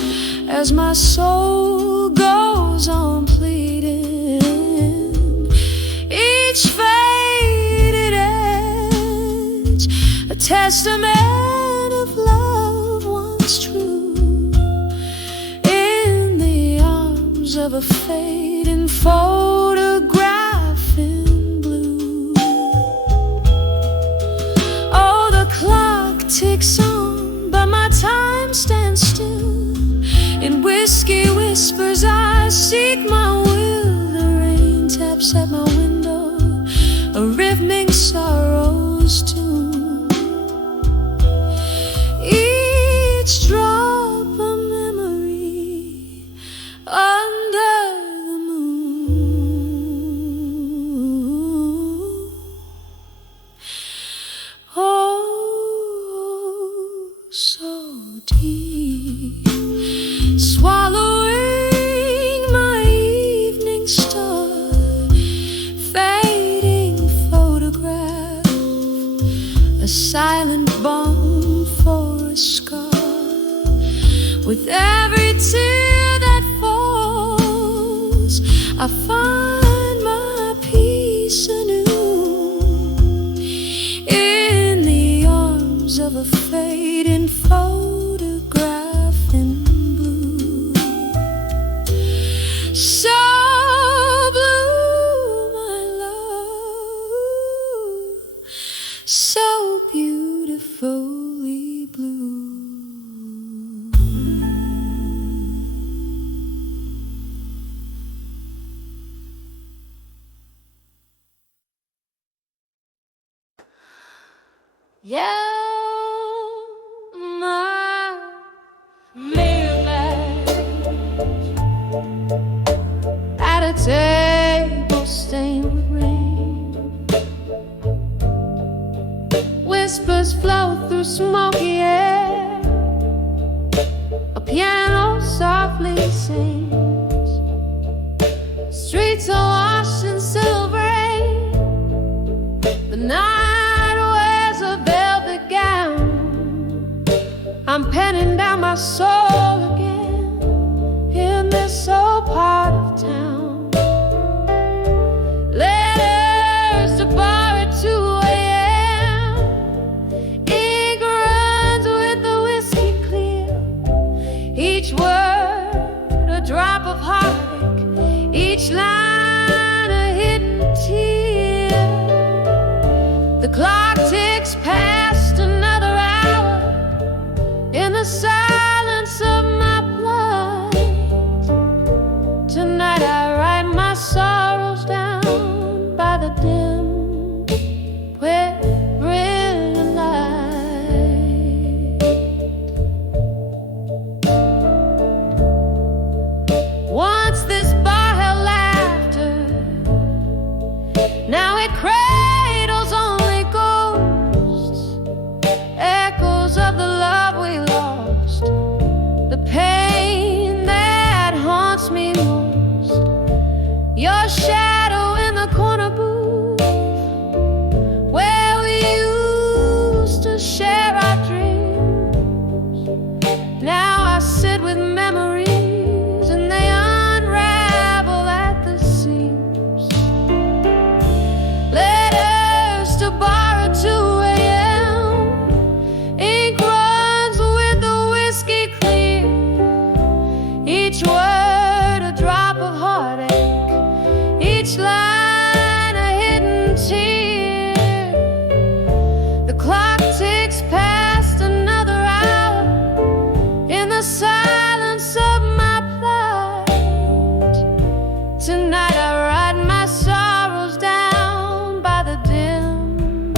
as my soul goes on pleading. Each faded edge, a testament of love once true, in the arms of a fading photograph in blue. Oh, the clock ticks on, but my time stands still. In whiskey whispers I seek my will. The rain taps at my window, a rhythmic sorrow's tune. Each drop a memory under the moon. Oh, so deep, swallowing my evening star, fading photograph, a silent balm for a scar. With every tear that falls, I find my peace anew, in the arms of a fading photograph in blue. So blue, my love, so beautifully blue. Yeah, my midnight at a table stained with rain. Whispers flow through smoky air, a piano softly sings. Streets are washed in silver rain. The night wears a velvet gown. I'm penning down my soul again in this old part of town. Letters to bar at 2 a.m. Ink runs with the whiskey clear. Each word a drop of heartache, each line a hidden tear. The clock ticks past another hour in the silence of my plight. Tonight I write my sorrows down by the dim, quivering light. Once this bar held laughter, now it cradles only ghosts, echoes of the love we lost, the pain that haunts me most. Your shadow in the corner booth, where we used to share our dreams. Now I sit with memories and they unravel at the seams. Letters to bar at 2 a.m. Ink runs with the whiskey clear. Each word a drop of heartache, each line a hidden tear. The clock ticks past another hour in the silence of my plight. Tonight I write my sorrows down by the dim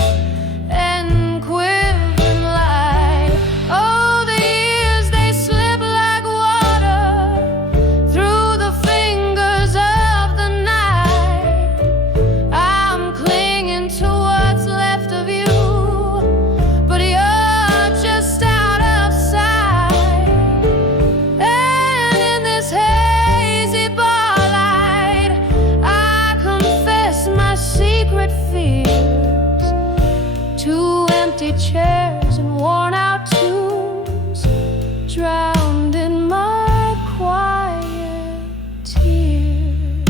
and quivering light. Oh, the years, they slip like water through the fingers of the night. I'm clinging to what's left of you, but you're just out of sight. And in this hazy bar light, I confess my secret fears. 2 empty chairs and worn out tunes, drowned in my quiet tears.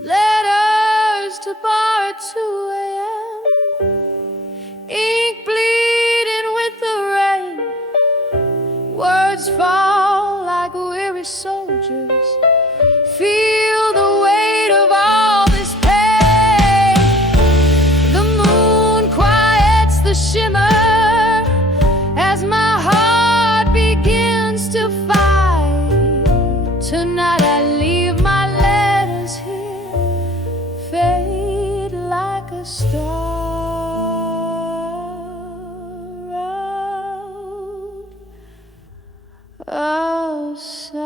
Letters to bar at 2 a.m. Ink bleeding with the rain. Words fall like weary soldiers. Feel the weight of all this pain. The moon quiets the shimmer as my heart begins to fight. Tonight I leave my letters here, fade like a star out outside.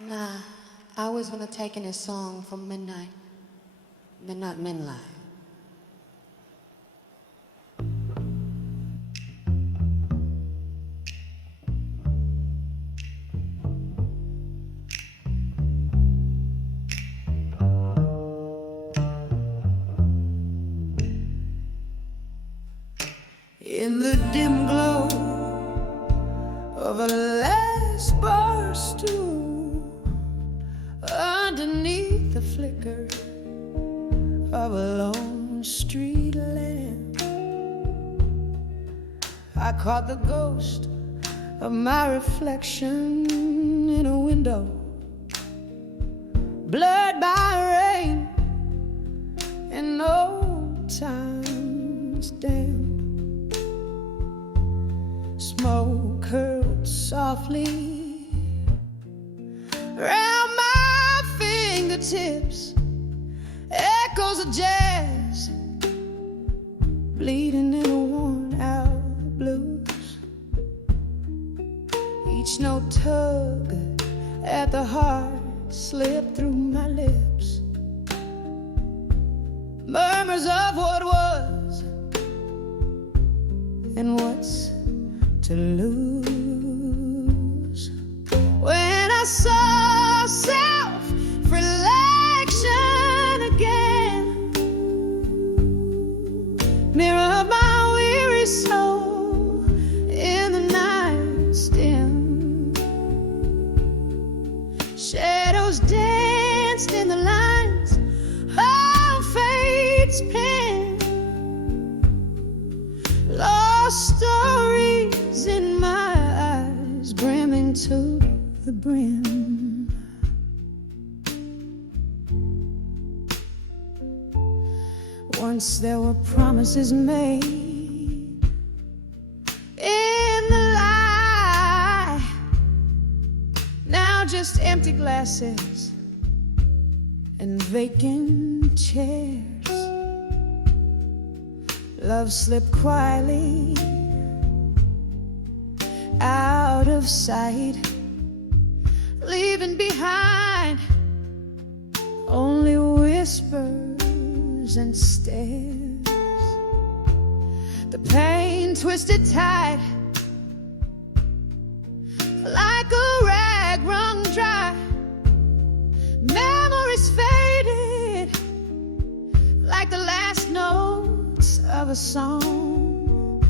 Nah, I always want to take in a song from midnight, but not midnight. In the dim glow of a last bar stool, underneath the flicker of a lone street lamp, I caught the ghost of my reflection in a window, blurred by rain and old time's damp. Smoke curled softly round my fingertips, echoes of jazz bleeding in a worn-out blues. Each note tug at the heart slipped through my lips, murmurs of what was and what's to lose. When I saw self-reflection again, mirror of my weary soul in the night's dim, shadows danced in the lines of fate's pen, lost stories in my eyes brimming to the brim. Once there were promises made in the lie, now just empty glasses and vacant chairs. Love slipped quietly out of sight, leaving behind only whispers and stares. The pain twisted tight like a rag wrung dry. Memories faded like the last notes of a song.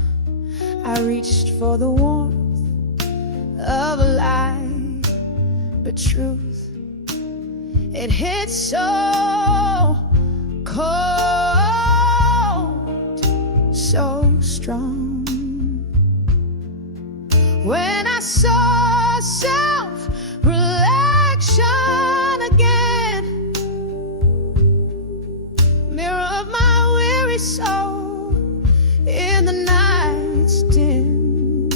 I reached for the warmth of a lie, but truth, it hit so cold, so strong. When I saw self-reflection again, mirror of my weary soul in the night's dim,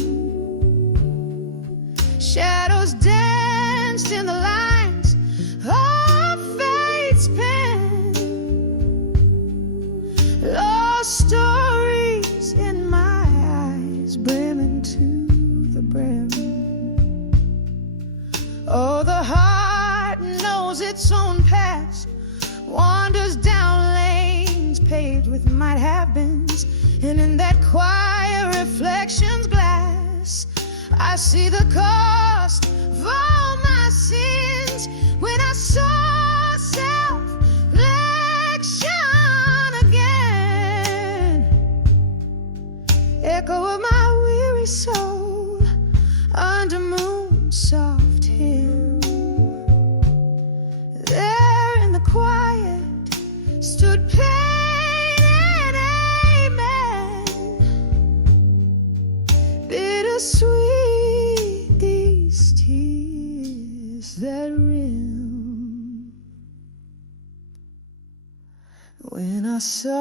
shadows danced in the lines of fate's pen, lost stories in my eyes brimming to the brim. Oh, the heart knows its own past, wanders down lanes paved with might have beens, and in that quiet reflection's glass I see the cost of all my sins. When I saw self-reflection again, echo of my weary soul under moon's soft hymn, there in the quiet stood pain and amen, bittersweet these tears that rim. When I saw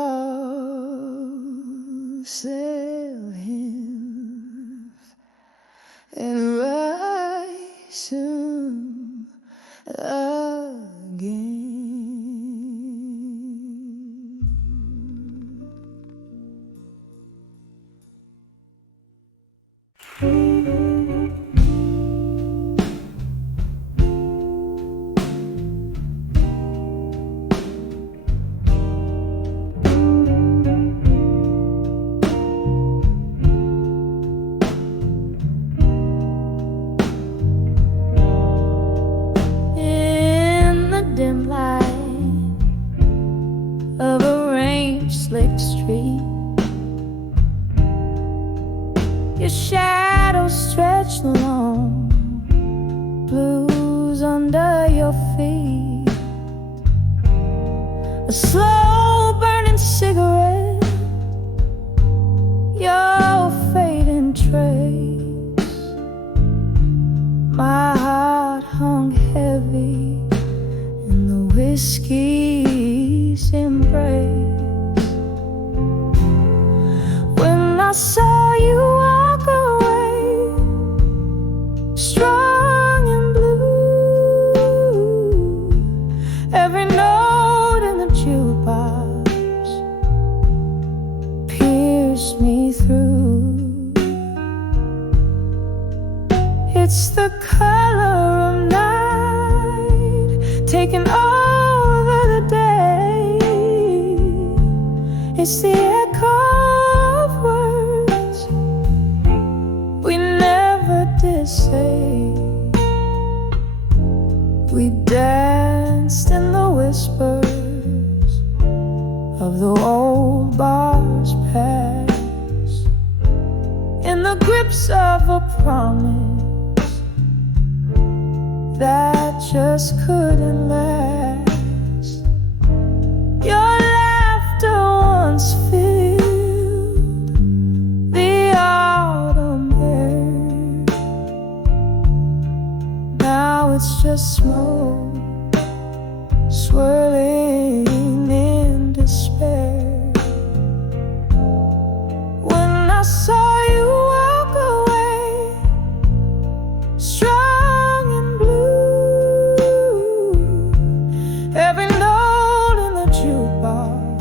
sail him and rise him again. In the dim light of a rain-slicked street, your shadow stretched along, blues under your feet. A slow burning cigarette, you're fading My heart hung heavy in the whiskey's embrace. When I saw you walk away, strong and blue, every note in the jukebox pierced me through. It's the color of night taking over the day. It's the echo of words we never did say. We danced in the whispers of the old bar's past, in the grips of a promise that just couldn't last. Your laughter once filled the autumn air. Now it's just smoke swirling in despair. When I saw you walk away, strong and blue, every note in the jukebox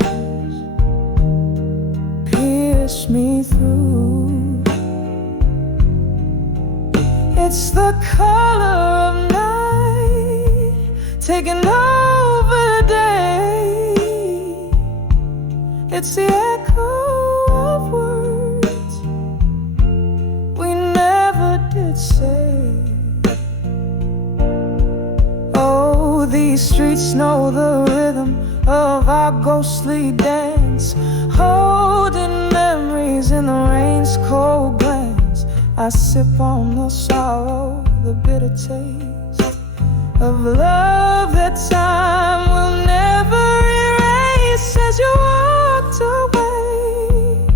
pierced me through. It's the color of night taking over the day. It's the echo of words we never did say. Oh, these streets know the rhythm of our ghostly dance, holding memories in the rain's cold glance. I sip on the sorrow, the bitter taste of love that time will never erase. As you walked away,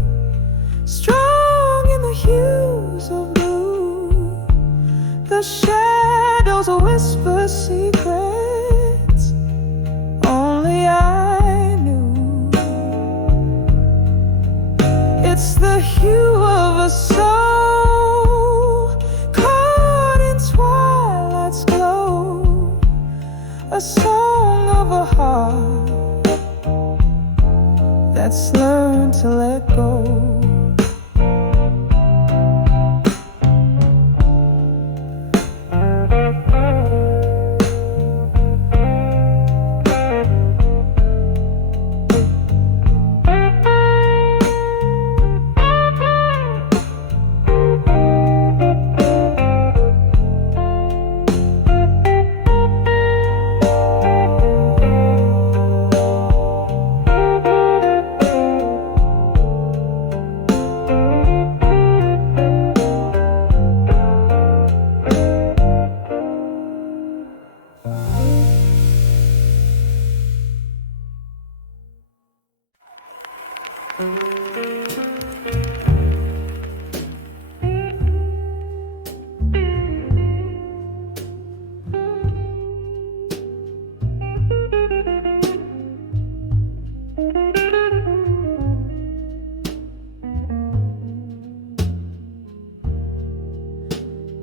strong in the hues of blue, the shadows whisper secrets only I knew. It's the hue of a soul caught in twilight's glow, a song of a heart that's learned to let go.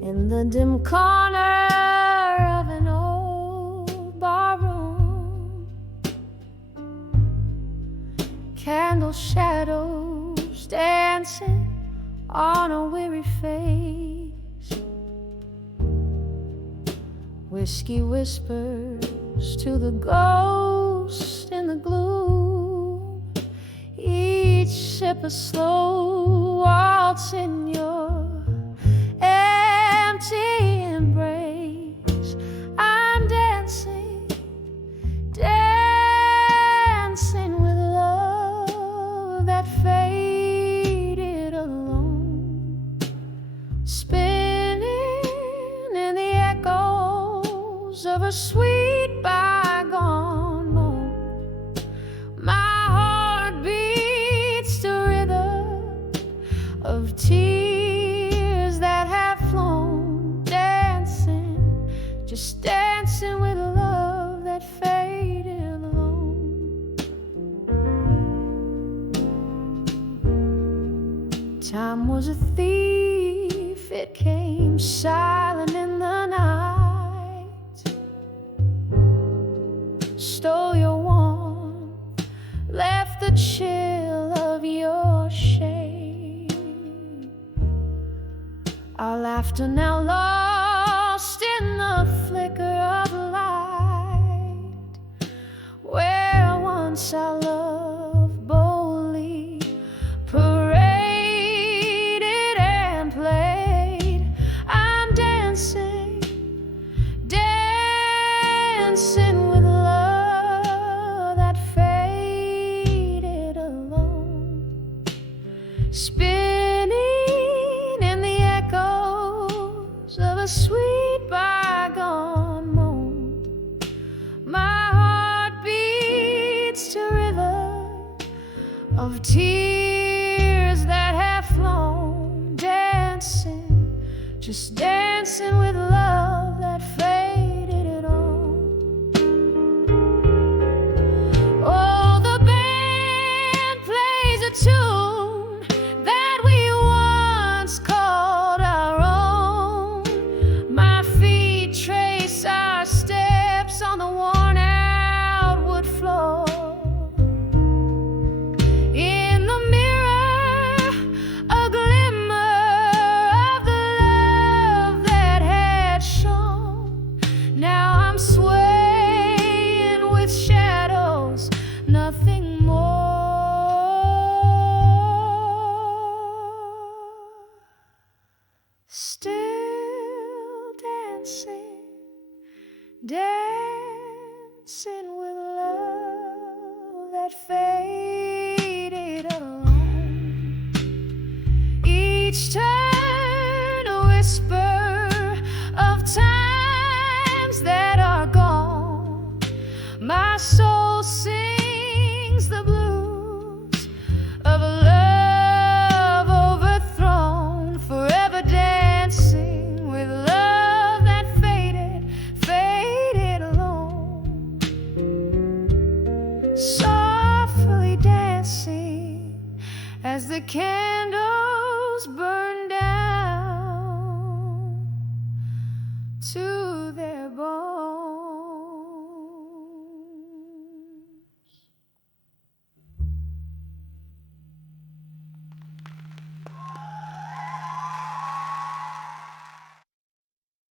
In the dim corner of an old barroom, candle shadows dancing on a weary face, whiskey whispers to the ghost in the gloom, each sip a slow waltz in your empty embrace. I'm dancing, dancing with love that faded alone, spinning in the echoes of a sweet bygone moment. My heart beats to rhythm of tears that have flown, dancing just dancing with love that faded alone. Time was a thief, it came silent in the night, stole your warmth, left the chill of your shade. Our laughter now lost in the flicker of light, where once our love boldly paraded and played. I'm dancing, dancing with love that faded alone, spinning in the echoes of a sweet bygone moan. My heart beats to rhythm of tears that have flown, dancing, just dancing with love that faded it on. Oh, the band plays a tune that we once called our own. My feet trace our steps on the worn out wood floor. In the mirror, a glimmer of the love that had shone. Now I'm swaying with shadows, nothing more. Still dancing, dancing with love that faded alone. Each turn a whisper of times that are gone. My soul sings the blues of a love overthrown, forever dancing with love that faded, faded alone. Softly dancing as the candles burn down to their